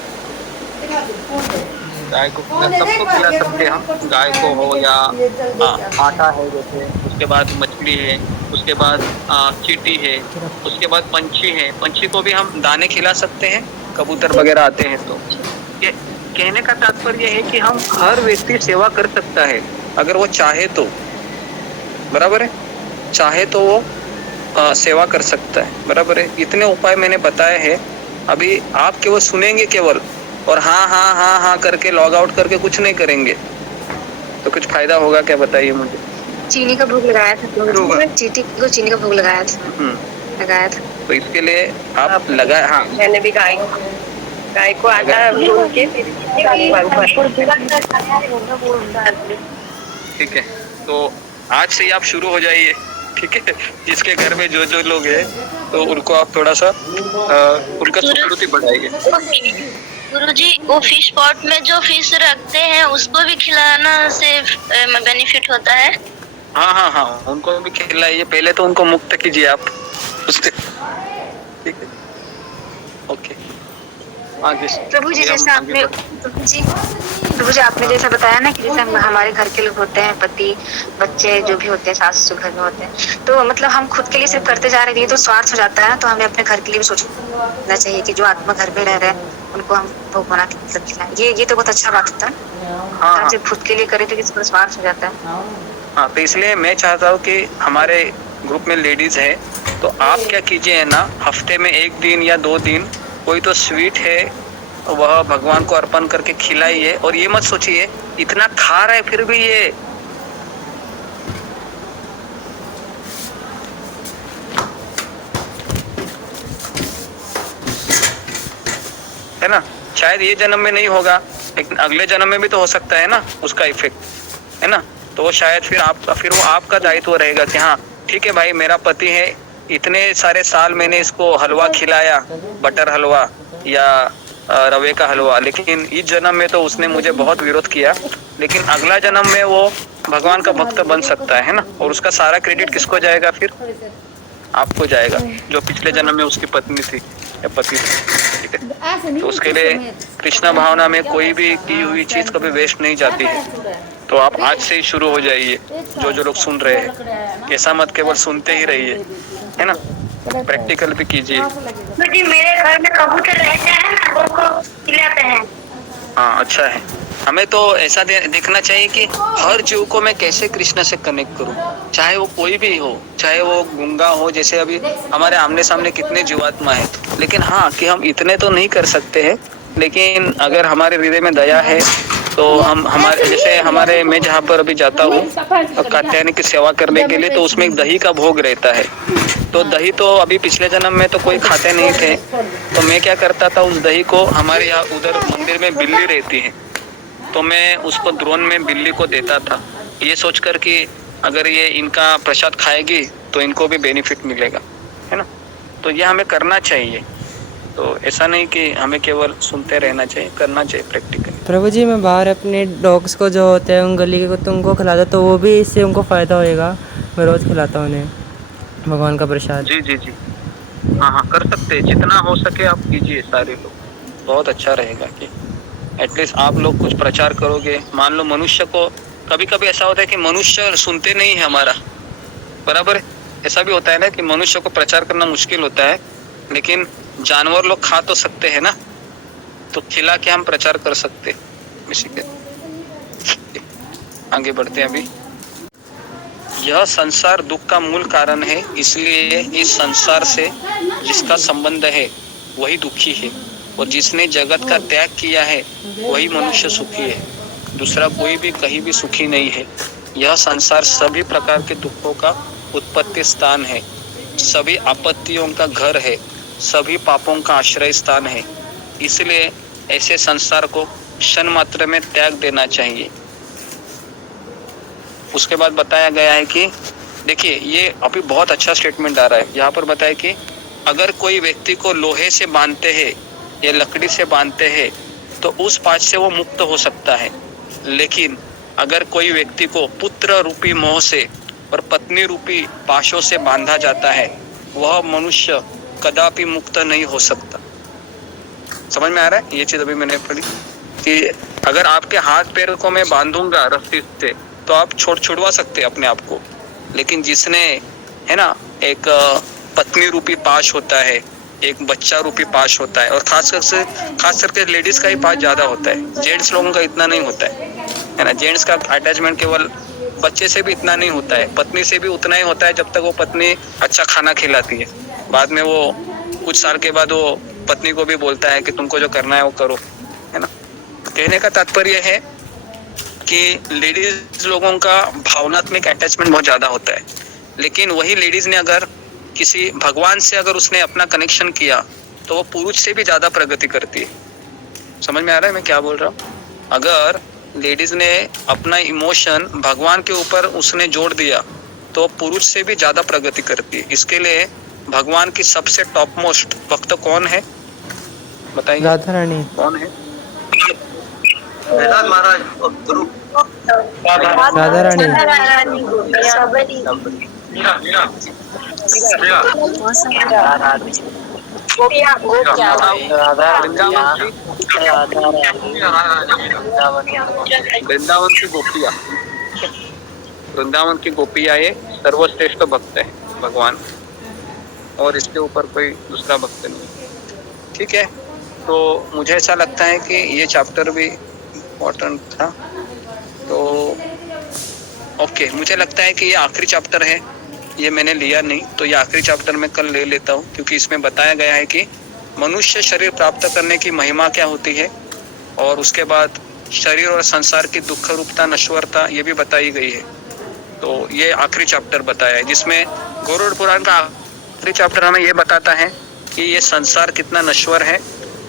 गाय को सबको खिला सकते हैं हम, गाय को हो या आटा है जैसे, उसके बाद मछली है, उसके बाद चींटी है, उसके बाद पंछी है, पंछी को भी हम दाने खिला सकते हैं, कबूतर वगैरह आते हैं। तो ये कहने का तात्पर्य है कि हम हर व्यक्ति सेवा कर सकता है अगर वो चाहे तो, बराबर है, चाहे तो वो सेवा कर सकता है, बराबर है। इतने उपाय मैंने बताए हैं, अभी आप केवल सुनेंगे केवल, और हाँ हाँ हाँ हाँ करके लॉग आउट करके कुछ नहीं करेंगे तो कुछ फायदा होगा क्या? बताइए मुझे। चीनी का भोग लगाया था, चीनी का भोग लगाया था। तो इसके लिए आप लगाए। हाँ, मैंने भी गाय को आटा भून के ठीक है, तो आज से ही आप शुरू हो जाइए, ठीक है। जिसके घर में जो लोग हैं तो उनको आप थोड़ा सा उनका संस्कृति बढ़ाइए। गुरुजी वो फिश पॉट में जो फिश रखते हैं उसको भी खिलाना से बेनिफिट होता है? हाँ हाँ हाँ, उनको भी खिलाइए। पहले तो उनको मुक्त कीजिए आप उससे, ठीक है? ओके, आगे। प्रभु जी जैसा आपने प्रभु जी आपने जैसा बताया ना कि जैसे हमारे घर के लोग होते हैं, पति बच्चे जो भी होते हैं, सास ससुर घर में होते हैं, तो मतलब हम खुद के लिए सिर्फ करते जा रहे हैं तो स्वार्थ हो जाता है ना। तो हमें अपने घर के लिए भी सोचना चाहिए कि जो आत्मा घर में रह रहे हैं उनको हम भोग बना के मतलब खिलाएं। ये तो बहुत अच्छा बात होता है। हाँ, जब खुद के लिए करे तो किसी पर स्वार्थ हो जाता है। हाँ, तो इसलिए मैं चाहता हूँ कि हमारे ग्रुप में लेडीज है तो आप क्या कीजिए ना, हफ्ते में 1 दिन या 2 दिन कोई तो स्वीट है वह भगवान को अर्पण करके खिलाइए। और ये मत सोचिए इतना खा रहा है फिर भी ये है ना, शायद ये जन्म में नहीं होगा लेकिन अगले जन्म में भी तो हो सकता है ना उसका इफेक्ट, है ना। तो वो शायद फिर वो आपका दायित्व रहेगा कि हाँ ठीक है भाई, मेरा पति है, इतने सारे साल मैंने इसको हलवा खिलाया, बटर हलवा या रवे का हलवा, लेकिन इस जन्म में तो उसने मुझे बहुत विरोध किया, लेकिन अगला जन्म में वो भगवान का भक्त बन सकता है ना। और उसका सारा क्रेडिट किसको जाएगा? फिर आपको जाएगा, जो पिछले जन्म में उसकी पत्नी थी या पति थी, ठीक है। तो उसके लिए कृष्णा भावना में कोई भी की हुई चीज कभी वेस्ट नहीं जाती है। तो आप आज से ही शुरू हो जाइए, जो लोग सुन रहे हैं, ऐसा मत केवल सुनते ही रहिए, है ना, प्रैक्टिकल भी कीजिए। जी मेरे घर में कबूतर रहते हैं ना, वो खिलाते हैं। हाँ, अच्छा है। हमें तो ऐसा देखना चाहिए कि हर जीव को मैं कैसे कृष्ण से कनेक्ट करूं, चाहे वो कोई भी हो, चाहे वो गूंगा हो, जैसे अभी हमारे आमने सामने कितने जीवात्मा है, लेकिन हाँ कि हम इतने तो नहीं कर सकते हैं, लेकिन अगर हमारे हृदय में दया है तो हम हमारे मैं जहाँ पर अभी जाता हूँ कात्यायनी की सेवा करने के लिए, तो उसमें एक दही का भोग रहता है। तो दही तो अभी पिछले जन्म में तो कोई खाते नहीं थे, तो मैं क्या करता था, उस दही को हमारे यहाँ उधर मंदिर में बिल्ली रहती है, तो मैं उसको द्रोण में बिल्ली को देता था, ये सोचकर कि अगर ये इनका प्रसाद खाएगी तो इनको भी बेनिफिट मिलेगा, है ना। तो ये हमें करना चाहिए। तो ऐसा नहीं कि हमें केवल सुनते रहना चाहिए, करना चाहिए प्रैक्टिकली। प्रभु जी मैं बाहर अपने डॉग्स को जो होते हैं उन गली के कुत्तों को खिलाता, तो वो भी इससे उनको फ़ायदा होएगा। मैं रोज़ खिलाता हूँ उन्हें भगवान का प्रसाद। जी जी जी, हाँ हाँ, कर सकते हैं, जितना हो सके आप कीजिए सारे लोग, बहुत अच्छा रहेगा कि एटलीस्ट आप लोग कुछ प्रचार करोगे। मान लो मनुष्य को कभी कभी ऐसा होता है कि मनुष्य सुनते नहीं है हमारा, बराबर है, ऐसा भी होता है ना कि मनुष्य को प्रचार करना मुश्किल होता है, लेकिन जानवर लोग खा तो सकते हैं ना, तो खिला के हम प्रचार कर सकते हैं। आगे बढ़ते हैं। अभी यह संसार दुख का मूल कारण है, इसलिए इस संसार से जिसका संबंध है वही दुखी है, और जिसने जगत का त्याग किया है वही मनुष्य सुखी है, दूसरा कोई भी कहीं भी सुखी नहीं है। यह संसार सभी प्रकार के दुखों का उत्पत्ति स्थान है, सभी आपत्तियों का घर है, सभी पापों का आश्रय स्थान है, इसलिए ऐसे संसार को क्षण मात्र में त्याग देना चाहिए। उसके बाद बताया गया है कि देखिए, ये अभी बहुत अच्छा स्टेटमेंट आ रहा है, यहाँ पर बताया कि अगर कोई व्यक्ति को लोहे से बांधते हैं या लकड़ी से बांधते हैं तो उस पाश से वो मुक्त हो सकता है, लेकिन अगर कोई व्यक्ति को पुत्र रूपी मोह से और पत्नी रूपी पाशों से बांधा जाता है, वह मनुष्य कदापि मुक्त नहीं हो सकता। समझ में आ रहा है? ये चीज अभी मैंने पढ़ी कि अगर आपके हाथ पैर को मैं बांधूंगा रस्सी से तो आप छुड़वा सकते अपने आप को, लेकिन जिसने, है ना, एक पत्नी रूपी पाश होता है, एक बच्चा रूपी पाश होता है, और खास करके लेडीज का ही पाश ज्यादा होता है, जेंट्स लोगों का इतना नहीं होता है ना। जेंट्स का अटैचमेंट केवल बच्चे से भी इतना नहीं होता है, पत्नी से भी उतना ही होता है जब तक वो पत्नी अच्छा खाना खिलाती है। बाद में वो कुछ साल के बाद वो पत्नी को भी बोलता है कि तुमको जो करना है वो करो, है ना। कहने का तात्पर्य है कि लेडीज लोगों का भावनात्मक अटैचमेंट बहुत ज्यादा होता है, लेकिन वही लेडीज ने अगर किसी भगवान से अगर उसने अपना कनेक्शन किया तो वो पुरुष से भी ज्यादा प्रगति करती है। समझ में आ रहा है मैं क्या बोल रहा हूँ? अगर लेडीज ने अपना इमोशन भगवान के ऊपर उसने जोड़ दिया तो पुरुष से भी ज्यादा प्रगति करती है। इसके लिए भगवान की सबसे टॉप मोस्ट भक्त कौन है? बताइए राधा रानी। कौन है? प्रहलाद महाराज और गुरु राधा रानी। वृंदावन की गोपिया, वृंदावन की गोपिया ये सर्वश्रेष्ठ भक्त है भगवान, और इसके ऊपर कोई दूसरा भक्त नहीं। ठीक है, तो मुझे ऐसा लगता है कि ये चैप्टर भी इम्पोर्टेंट था। तो ओके, मुझे लगता है कि ये आखिरी चैप्टर है, ये मैंने लिया नहीं, तो ये आखिरी चैप्टर मैं कल ले लेता हूँ, क्योंकि इसमें बताया गया है कि मनुष्य शरीर प्राप्त करने की महिमा क्या होती है, और उसके बाद शरीर और संसार की दुख रूपता नश्वरता ये भी बताई गई है। तो ये आखिरी चैप्टर बताया है, जिसमें गरुड़ पुराण का आखिरी चैप्टर हमें ये बताता है कि ये संसार कितना नश्वर है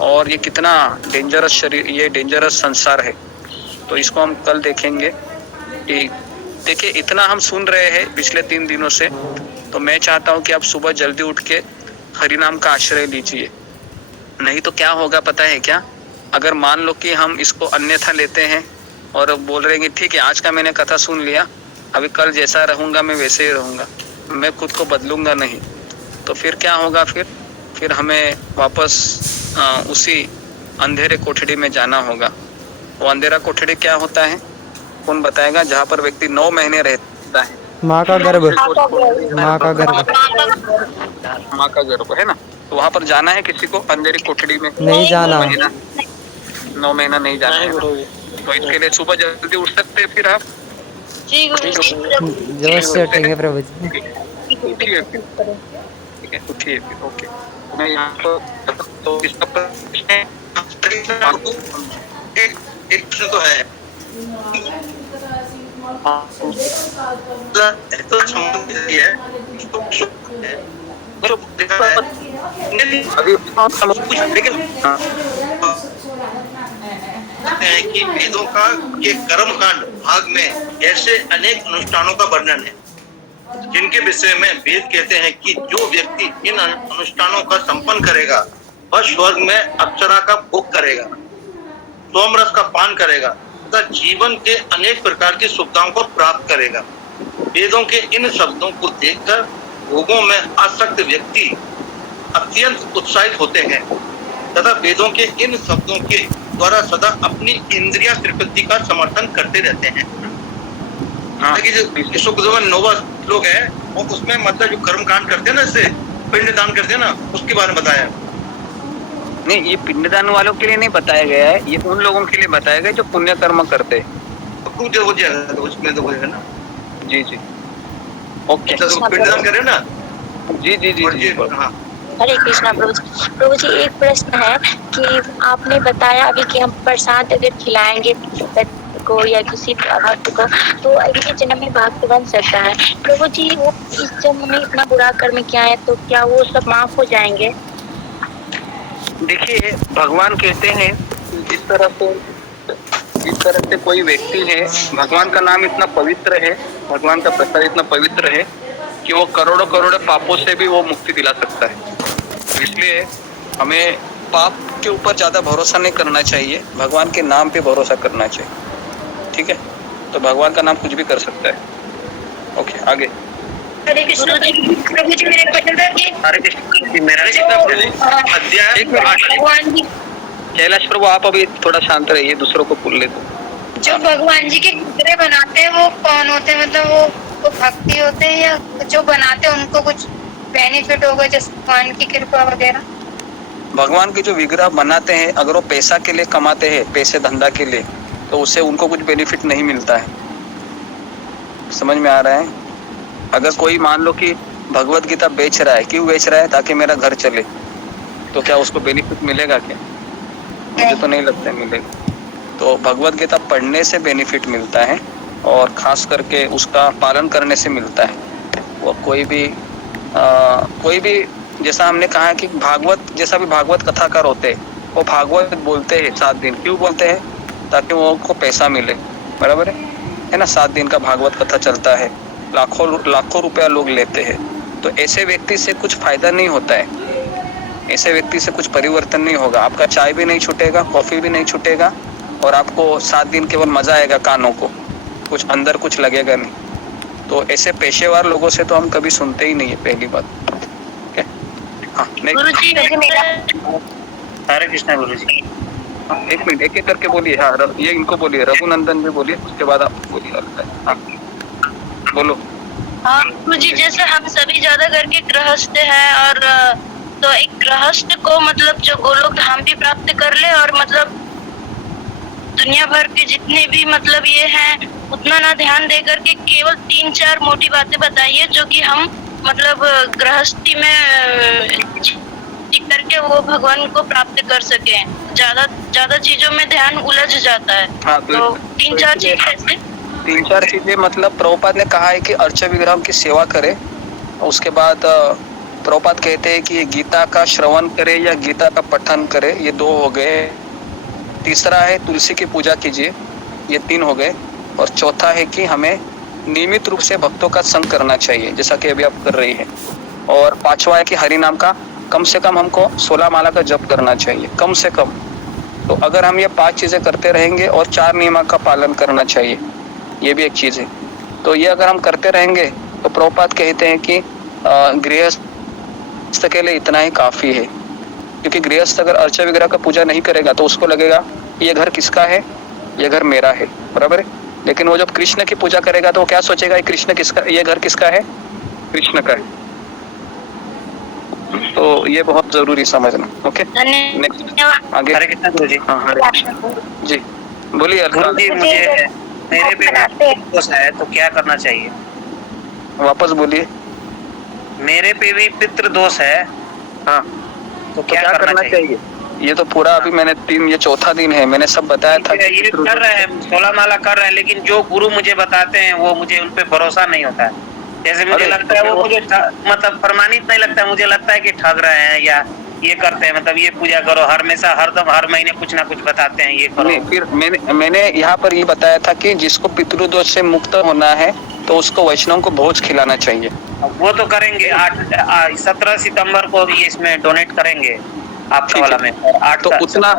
और ये कितना डेंजरस शरीर, ये डेंजरस संसार है। तो इसको हम कल देखेंगे। देखिए, इतना हम सुन रहे हैं पिछले 3 दिनों से, तो मैं चाहता हूँ कि आप सुबह जल्दी उठ के हरिनाम का आश्रय लीजिए। नहीं तो क्या होगा पता है क्या, अगर मान लो कि हम इसको अन्यथा लेते हैं और बोल रहे हैं कि ठीक है आज का मैंने कथा सुन लिया, अभी कल जैसा रहूँगा मैं वैसे ही रहूँगा, मैं खुद को बदलूँगा नहीं, तो फिर क्या होगा, फिर हमें वापस उसी अंधेरे कोठड़ी में जाना होगा। वो अंधेरा कोठड़ी क्या होता है, कौन बताएगा? जहाँ पर व्यक्ति 9 महीने रहता है। माँ का गर्भ, माँ का गर्भ, माँ का गर्भ है ना, तो वहाँ पर जाना है किसी को अंधेरी कोठड़ी में? नहीं जाना, 9 महीना नहीं जाना है। तो इसके लिए सुबह जल्दी उठ सकते हैं फिर आप? जोश से उठेंगे प्रभु जी। उठिए फिर, ठीक है, उठिए फिर। ओके, मैं यहाँ पर तो इसका प्रश्न एक प्रश्न तो है, तो संबंध है जो देखा है अभी कुछ, लेकिन कि वेदों का के कर्मकांड भाग में ऐसे अनेक अनुष्ठानों का वर्णन है जिनके विषय में वेद कहते हैं कि जो व्यक्ति इन अनुष्ठानों का संपन्न करेगा वह स्वर्ग में अप्सरा का भोग करेगा, सोमरस का पान करेगा तथा जीवन के अनेक प्रकार की सुविधाओं को प्राप्त करेगा। वेदों के इन शब्दों को देखकर भोगों में आसक्त व्यक्ति अत्यंत उत्साहित होते हैं तथा वेदों के इन शब्दों के द्वारा सदा अपनी इंद्रिया तृप्ति का समर्थन करते रहते हैं। कि जो 9वां श्लोक है वो उसमें मतलब जो कर्म कांड करते हैं ना, इससे पिंड दान करते हैं ना, उसके बारे में बताया। नहीं, ये पिंडदान वालों के लिए नहीं बताया गया है, ये उन लोगों के लिए बताया गया जो पुण्य कर्म करते हैं। उसमें तो है ना। जी जी, ओके, पिंडदान करें ना। जी जी जी जी। हरे कृष्णा प्रभु जी, एक प्रश्न है कि आपने बताया अभी कि हम प्रसाद अगर खिलाएंगे को या किसी भक्त को तो अगले जन्म में भक्त बन सकता है। प्रभु जी, वो इस जन्म में इतना बुरा कर्म किया है तो क्या वो सब माफ हो जाएंगे? देखिए, भगवान कहते हैं जिस तरह से कोई व्यक्ति है, भगवान का नाम इतना पवित्र है, भगवान का प्रसाद इतना पवित्र है कि वो करोड़ों करोड़ों पापों से भी वो मुक्ति दिला सकता है। इसलिए हमें पाप के ऊपर ज्यादा भरोसा नहीं करना चाहिए, भगवान के नाम पे भरोसा करना चाहिए। ठीक है, तो भगवान का नाम कुछ भी कर सकता है। ओके, आगे। हरे कृष्ण प्रभु जी, मेरे क्वेश्चन था कि हरे कृष्ण, मेरा अध्याय भगवान जी, कैलाश प्रभु आप अभी थोड़ा शांत रहिए, दूसरों को बोलने दो। जो भगवान जी के चित्र बनाते हैं वो कौन होते हैं? मतलब वो भक्ति होते हैं या जो बनाते हैं उनको कुछ बेनिफिट होगा जैसे भगवान की कृपा वगैरह? भगवान के जो विग्रह बनाते हैं, अगर वो पैसा के लिए कमाते हैं, पैसे धंधा के लिए, तो उससे उनको कुछ बेनिफिट नहीं मिलता है। समझ में आ रहा है? अगर कोई मान लो कि भगवत गीता बेच रहा है, क्यों बेच रहा है? ताकि मेरा घर चले, तो क्या उसको बेनिफिट मिलेगा क्या? मुझे तो नहीं लगता है मिलेगा। तो भगवत गीता पढ़ने से बेनिफिट मिलता है और खास करके उसका पालन करने से मिलता है। वो कोई भी जैसा हमने कहा कि भागवत जैसा भी भागवत कथाकार होते हैं, वो भागवत बोलते हैं 7 दिन। क्यों बोलते हैं? ताकि वो को पैसा मिले, बराबर है ना। 7 दिन का भागवत कथा चलता है, लाखों रुपया लोग लेते हैं। तो ऐसे व्यक्ति से कुछ फायदा नहीं होता है, ऐसे व्यक्ति से कुछ परिवर्तन नहीं होगा। आपका चाय भी नहीं छूटेगा, कॉफी भी नहीं छूटेगा, और आपको 7 दिन केवल मजा आएगा कानों को, कुछ अंदर कुछ लगेगा नहीं। तो ऐसे पेशेवर लोगों से तो हम कभी सुनते ही नहीं है, पहली बात। ओके, हाँ गुरुजी हरे कृष्णा गुरुजी। एक मिनट, एक एक करके बोलिए। हाँ, ये इनको बोलिए, रघुनंदन भी बोलिए, उसके बाद आप बोलिए। हाँ बोलो। हाँ गुरुजी, जैसे हम सभी ज्यादा करके गृहस्थ हैं, और तो एक गृहस्थ को मतलब जो गोलोक धाम भी प्राप्त कर ले, और मतलब दुनिया भर के जितने भी मतलब ये हैं उतना ना ध्यान दे करके केवल 3-4 मोटी बातें बताइए जो कि हम मतलब गृहस्थी में जी करके वो भगवान को प्राप्त कर सके। ज्यादा चीजों में ध्यान उलझ जाता है। हाँ, तो 3-4 चीजें ऐसे 3-4 चीजें मतलब प्रभुपाद ने कहा है कि अर्च विग्रह की सेवा करे। उसके बाद प्रभुपाद कहते हैं कि ये गीता का श्रवण करे या गीता का पठन करे, ये 2 हो गए। तीसरा है तुलसी की पूजा कीजिए, ये 3 हो गए। और चौथा है कि हमें नियमित रूप से भक्तों का संग करना चाहिए, जैसा कि अभी आप कर रही है। और 5वां है कि हरि नाम का कम से कम हमको 16 माला का जप करना चाहिए, कम से कम। तो अगर हम ये 5 चीजें करते रहेंगे, और 4 नियमों का पालन करना चाहिए, ये भी एक चीज है। तो ये अगर हम करते रहेंगे तो प्रभुपाद कहते हैं कि गृहस्थ के लिए इतना ही काफी है। क्योंकि गृहस्थ अगर अर्चा विग्रह का पूजा नहीं करेगा तो उसको लगेगा ये घर किसका है, ये घर मेरा है, बराबर है। लेकिन वो जब कृष्ण की पूजा करेगा तो वो क्या सोचेगा, ये कृष्ण किसका, ये घर किसका है, कृष्ण का है। तो ये बहुत जरूरी समझना। ओके, नेक्स्ट आगे। हरे कृष्णा गुरुजी। हाँ हरे जी, बोलिए। गुरुजी, मुझे मेरे पे दोष है तो क्या करना चाहिए? वापस बोलिए। मेरे पे भी पितृ दोष है, हाँ, तो क्या करना चाहिए? ये तो पूरा अभी मैंने ये 4था दिन है, मैंने सब बताया था। ये कर रहे हैं, 16 माला कर रहे हैं, लेकिन जो गुरु मुझे बताते हैं वो मुझे उन पे भरोसा नहीं होता है। जैसे मुझे लगता है वो मुझे मतलब प्रमाणित नहीं लगता है, मुझे लगता है कि ठग रहे हैं या ये करते हैं, मतलब ये पूजा करो, हमेशा हर महीने कुछ ना कुछ बताते हैं, ये करो। फिर मैंने यहाँ पर ये बताया था कि जिसको पितृदोष से मुक्त होना है तो उसको वैष्णव को भोज खिलाना चाहिए। वो तो करेंगे। 17 सितंबर को भी इसमें डोनेट करेंगे आपका वाला में। 8 तो उतना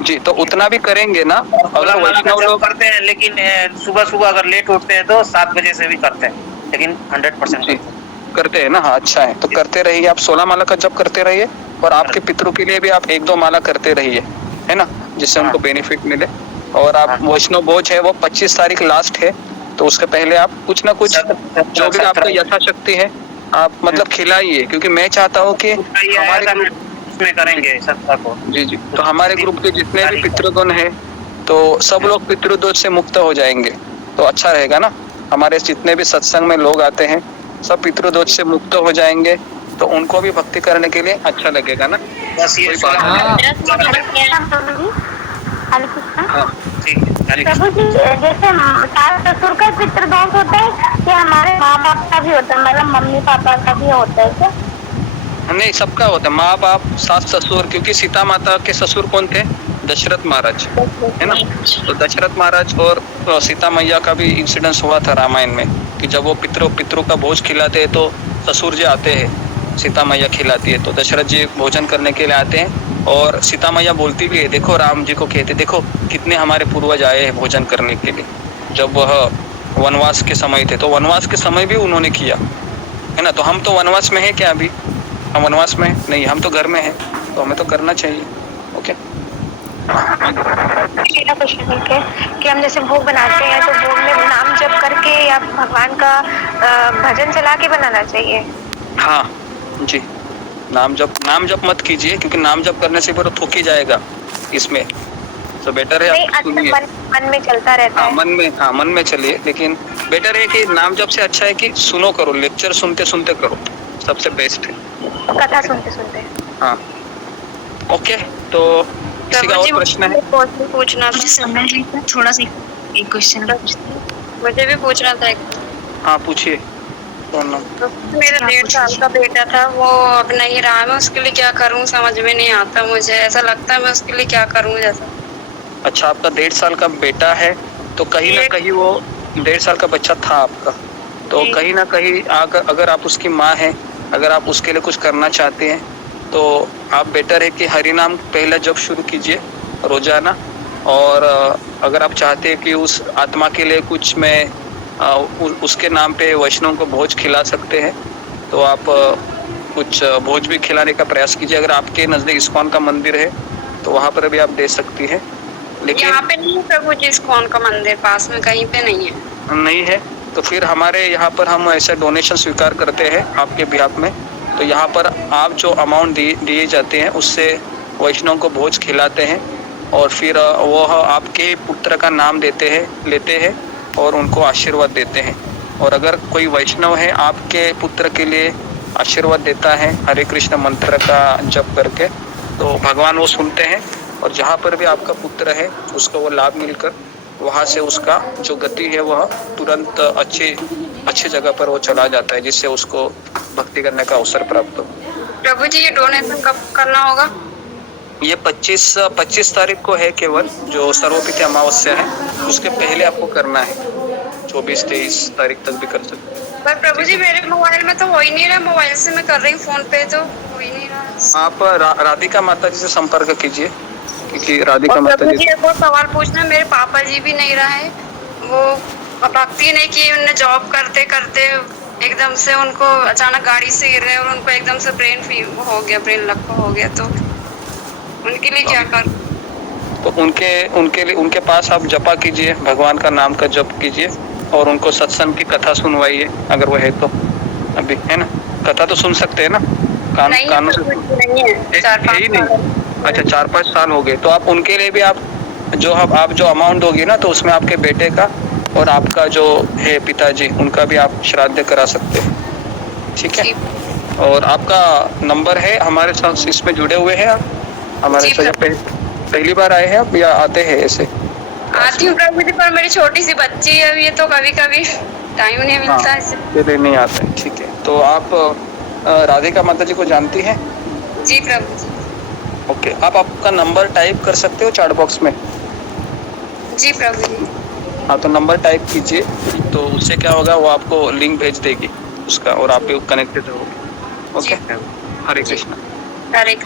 जी, तो उतना भी करेंगे ना। अगर वैष्णव लोग करते हैं, लेकिन सुबह अगर लेट उठते हैं तो 7 बजे से भी करते हैं, लेकिन 100% करते हैं ना। हाँ, अच्छा है, तो करते रहिए। आप 16 माला का जप करते रहिए, और आपके पितरों के लिए भी आप 1-2 माला करते रहिए, है ना, जिससे उनको बेनिफिट मिले। और आप वैष्णव भोज है वो 25 तारीख लास्ट है, तो उसके पहले आप कुछ ना कुछ जो भी आपका यथाशक्ति है आप मतलब खिलाइए। क्योंकि मैं चाहता हूँ कि हमारे में करेंगे 17 को। जी, तो हमारे ग्रुप के जितने भी पितृगण है तो सब लोग पितृदोष से मुक्त हो जाएंगे, तो अच्छा रहेगा ना। हमारे जितने भी सत्संग में लोग आते हैं सब पितृदोष से मुक्त हो जाएंगे, तो उनको भी भक्ति करने के लिए अच्छा लगेगा ना। बस ये बात है। प्रभु जी, जैसे सास ससुर का पितृदोष होता है कि हमारे माँ बाप का भी होता है, मतलब मम्मी पापा का भी होता है क्या? नहीं, सबका होता है, माँ बाप, सास ससुर। क्योंकि सीता माता के ससुर कौन थे, दशरथ महाराज, है ना। तो दशरथ महाराज और सीता मैया का भी इंसिडेंस हुआ था रामायण में, कि जब वो पितरों का भोज खिलाते हैं तो ससुर जी आते हैं, सीता मैया खिलाती है, तो दशरथ जी भोजन करने के लिए आते हैं। और सीता मैया बोलती भी है, देखो राम जी को कहते, देखो कितने हमारे पूर्वज आए हैं भोजन करने के लिए। जब वह वनवास के समय थे तो वनवास के समय भी उन्होंने किया, है ना। तो हम तो वनवास में है क्या अभी, हम वनवास में नहीं, हम तो घर में हैं, तो हमें तो करना चाहिए। ओके, मेरा क्वेश्चन है कि हम जैसे भोग बनाते हैं तो भोग में नाम जप करके या भगवान का भजन चला के बनाना चाहिए? हाँ जी, नाम जप मत कीजिए, क्योंकि नाम जप करने से फिर थूक ही जाएगा इसमें। तो बेटर है आप सुनिए, मन में चलता रहता है। मन में चलिए, लेकिन बेटर है कि नाम जप से अच्छा है कि सुनो करो, लेक्चर सुनते सुनते करो, सबसे बेस्ट है, कथा सुनते सुनते। हाँ, ओके। तो किसी का और प्रश्न है? पूछना था थोड़ा सा एक क्वेश्चन मुझे भी पूछना था। हाँ पूछिए। मेरा 1.5 साल का बेटा था, वो अब नहीं रहा, मैं उसके लिए क्या करूं समझ में नहीं आता। मुझे ऐसा लगता है मैं उसके लिए क्या करूं जैसा। अच्छा, आपका 1.5 साल का बेटा है, तो कहीं ना कहीं वो 1.5 साल का बच्चा था आपका, तो कहीं ना कहीं अगर आप उसकी माँ हैं, अगर आप उसके लिए कुछ करना चाहते हैं तो आप बेटर है कि हरि नाम पहले जब शुरू कीजिए रोजाना। और अगर आप चाहते हैं कि उस आत्मा के लिए कुछ मैं उसके नाम पे वैष्णव को भोज खिला सकते हैं, तो आप कुछ भोज भी खिलाने का प्रयास कीजिए। अगर आपके नज़दीक इस्कॉन का मंदिर है तो वहाँ पर भी आप दे सकती हैं। लेकिन यहाँ पे नहीं है प्रभु जी, इस्कॉन का मंदिर पास में कहीं पे नहीं है। नहीं है तो फिर हमारे यहाँ पर हम ऐसे डोनेशन स्वीकार करते हैं आपके बिहाफ में। तो यहाँ पर आप जो अमाउंट दिए जाते हैं उससे वैष्णव को भोज खिलाते हैं और फिर वह आपके पुत्र का नाम लेते हैं और उनको आशीर्वाद देते हैं। और अगर कोई वैष्णव है आपके पुत्र के लिए आशीर्वाद देता है हरे कृष्ण मंत्र का जप करके, तो भगवान वो सुनते हैं और जहाँ पर भी आपका पुत्र है उसको वो लाभ मिलकर वहाँ से उसका जो गति है वह तुरंत अच्छी जगह पर वो चला जाता है, जिससे उसको भक्ति करने का अवसर प्राप्त हो। प्रभु जी ये डोनेशन कब करना होगा? ये 25 तारीख को है केवल, जो सर्वपित अमावस्या है उसके पहले आपको करना है। 24-23 तारीख तक भी कर सकते हैं। पर प्रभु जी मेरे मोबाइल में तो हो ही नहीं रहा, मोबाइल से मैं कर रही हूँ, फोन पे तो हो ही नहीं रहा। आप राधिका माता जी से संपर्क कीजिए, क्योंकि राधिका माता प्रभु जी जी एक और सवाल पूछना, मेरे पापा जी भी नहीं रहे, वो भक्ति नहीं की, उन्होंने जॉब करते करते एकदम से उनको अचानक गाड़ी से गिर रहे और उनको एकदम से ब्रेन लक हो गया, तो उनके लिए क्या कर? तो उनके पास आप जपा कीजिए, भगवान का नाम का जप कीजिए और उनको सत्संग की कथा सुनवाइए अगर वो है तो। अभी है ना, कथा तो सुन सकते हैं ना? कानून नहीं। अच्छा 4-5 साल हो गए, तो आप उनके लिए भी आप जो अमाउंट दोगी ना, तो उसमें आपके बेटे का और आपका जो है पिताजी उनका भी आप श्राद्ध करा सकते हैं। ठीक है। और आपका नंबर है हमारे साथ, इसमें जुड़े हुए हैं आप हमारे साथ? पहली बार आए हैं आप या आते हैं ऐसे? आती हूँ प्रभु जी, पर मेरी छोटी सी बच्ची है अभी, तो कभी कभी टाइम नहीं मिलता है इसलिए नहीं आते। ठीक है, तो आप राधिका माता जी को जानती हैं? जी प्रभु जी। ओके, आप आपका नंबर टाइप कर सकते हो चैट बॉक्स में? जी प्रभु जी। हाँ, तो नंबर टाइप कीजिए, तो उससे क्या होगा, वो आपको लिंक भेज देगी उसका और आप कनेक्टेड रहोगे। ओके, हरे कृष्णा। हरे।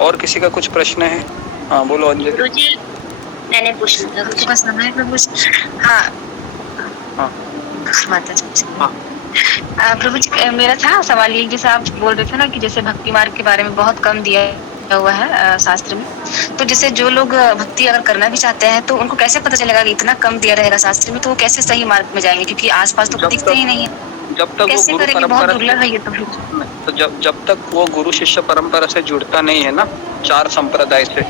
और किसी का कुछ प्रश्न है? हाँ बोलो अंजलि। गुरु जी मैंने पूछना था, आपके पास समय है प्रभु जी? हाँ माता जी। प्रभु जी मेरा था सवाल ये, जैसे आप बोल रहे थे ना कि जैसे भक्ति मार्ग के बारे में बहुत कम दिया हुआ है शास्त्र में, तो जैसे जो लोग भक्ति अगर करना भी चाहते हैं तो उनको कैसे पता चलेगा कि इतना कम दिया रहेगा शास्त्र में, तो वो कैसे सही मार्ग में जाएंगे, क्योंकि आसपास तो दिखते ही नहीं है। जब तक कैसे करेंगे, बहुत दुर्लभ है ये तो। जब तक वो गुरु शिष्य परंपरा से जुड़ता नहीं है ना, 4 संप्रदाय से,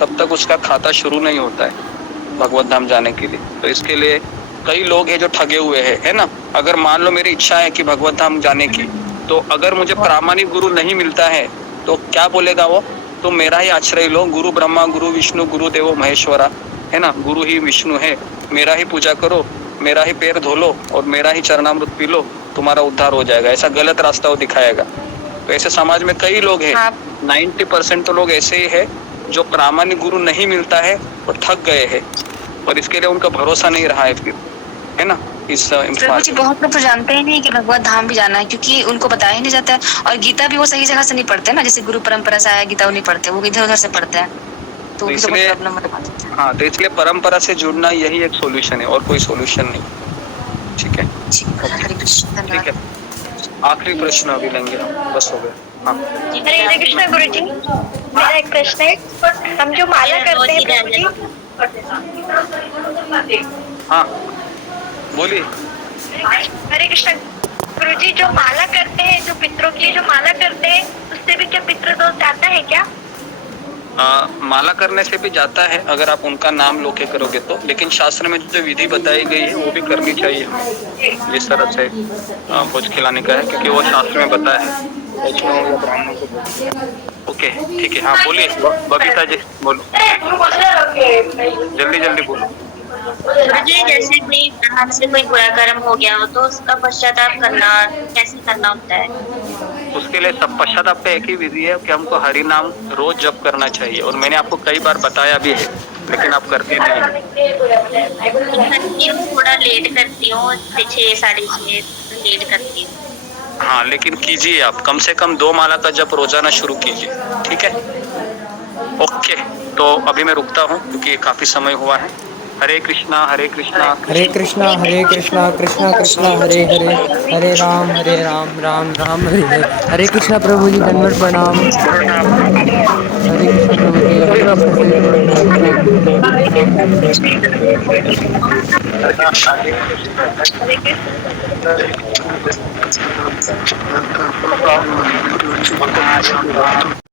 तब तक उसका खाता शुरू नहीं होता है भगवत धाम जाने के लिए। तो इसके लिए कई लोग हैं जो ठगे हुए हैं, है ना। अगर मान लो मेरी इच्छा है कि भगवत धाम जाने की, तो अगर मुझे प्रामाणिक गुरु नहीं मिलता है तो क्या बोलेगा वो, तो मेरा ही आश्रय लो, गुरु ब्रह्मा गुरु विष्णु गुरु देवो महेश्वरा, है ना, गुरु ही विष्णु है, मेरा ही पूजा करो, मेरा ही पैर धो लो और मेरा ही चरणामृत पी लो, तुम्हारा उद्धार हो जाएगा। ऐसा गलत रास्ता वो दिखाएगा। तो ऐसे समाज में कई लोग हैं, 90% तो लोग ऐसे ही है जो प्रामाणिक गुरु नहीं मिलता है और ठग गए हैं, और इसके लिए उनका भरोसा नहीं रहा है फिर, है ना। इस प्रभु जी बहुत लोग तो जानते ही नहीं कि भगवत धाम भी जाना है, क्योंकि उनको बताया ही नहीं जाता है, और गीता भी वो सही जगह से नहीं पढ़ते ना, जैसे गुरु परंपरा से आया गीता वो नहीं पढ़ते, वो इधर उधर से पढ़ते हैं, तो इसलिए हाँ, तो इसलिए परंपरा से जुड़ना यही एक सोल्यूशन है और कोई सोल्यूशन नहीं। ठीक है, ठीक है। आखिरी प्रश्न अभी लेंगे हम, बस हो गया। हाँ हरे कृष्ण गुरु जी, मेरा एक प्रश्न है, हम जो माला करते हैं प्रभु जी। हाँ बोलिए। हरे कृष्ण गुरु जी, जो माला करते हैं, जो पितरों की जो माला करते हैं, उससे भी क्या पितृदोष जाता है क्या? माला करने से भी जाता है अगर आप उनका नाम लोके करोगे तो, लेकिन शास्त्र में जो विधि बताई गई है वो भी करनी चाहिए हमें, जिस तरह से भोज खिलाने का है, क्योंकि वो शास्त्र में बताया है वैष्णव या ब्राह्मण को। ओके ठीक है। हाँ बोलिए बबीता जी, बोलो जल्दी बोलो। मुझे जैसे कोई हमसे कोई बुरा कर्म हो गया हो तो उसका पश्चाताप करना कैसे करना होता है? उसके लिए सब पश्चाताप का एक ही विधि है कि हमको हरि नाम रोज जप करना चाहिए, और मैंने आपको कई बार बताया भी है, लेकिन आप करते नहीं। थोड़ा लेट करती हूँ, 6 साढ़े 6 लेट करती हूँ। हाँ, लेकिन कीजिए आप कम से कम 2 माला का जप रोजाना शुरू कीजिए, ठीक है? ओके, तो अभी मैं रुकता हूँ क्योंकि काफी समय हुआ है। हरे कृष्णा कृष्णा हरे कृष्णा कृष्णा कृष्णा हरे हरे, हरे राम राम राम हरे हरे। हरे कृष्णा प्रभु जी, दंडवत प्रणाम। हरे कृष्णा प्रभु जी, हरे कृष्ण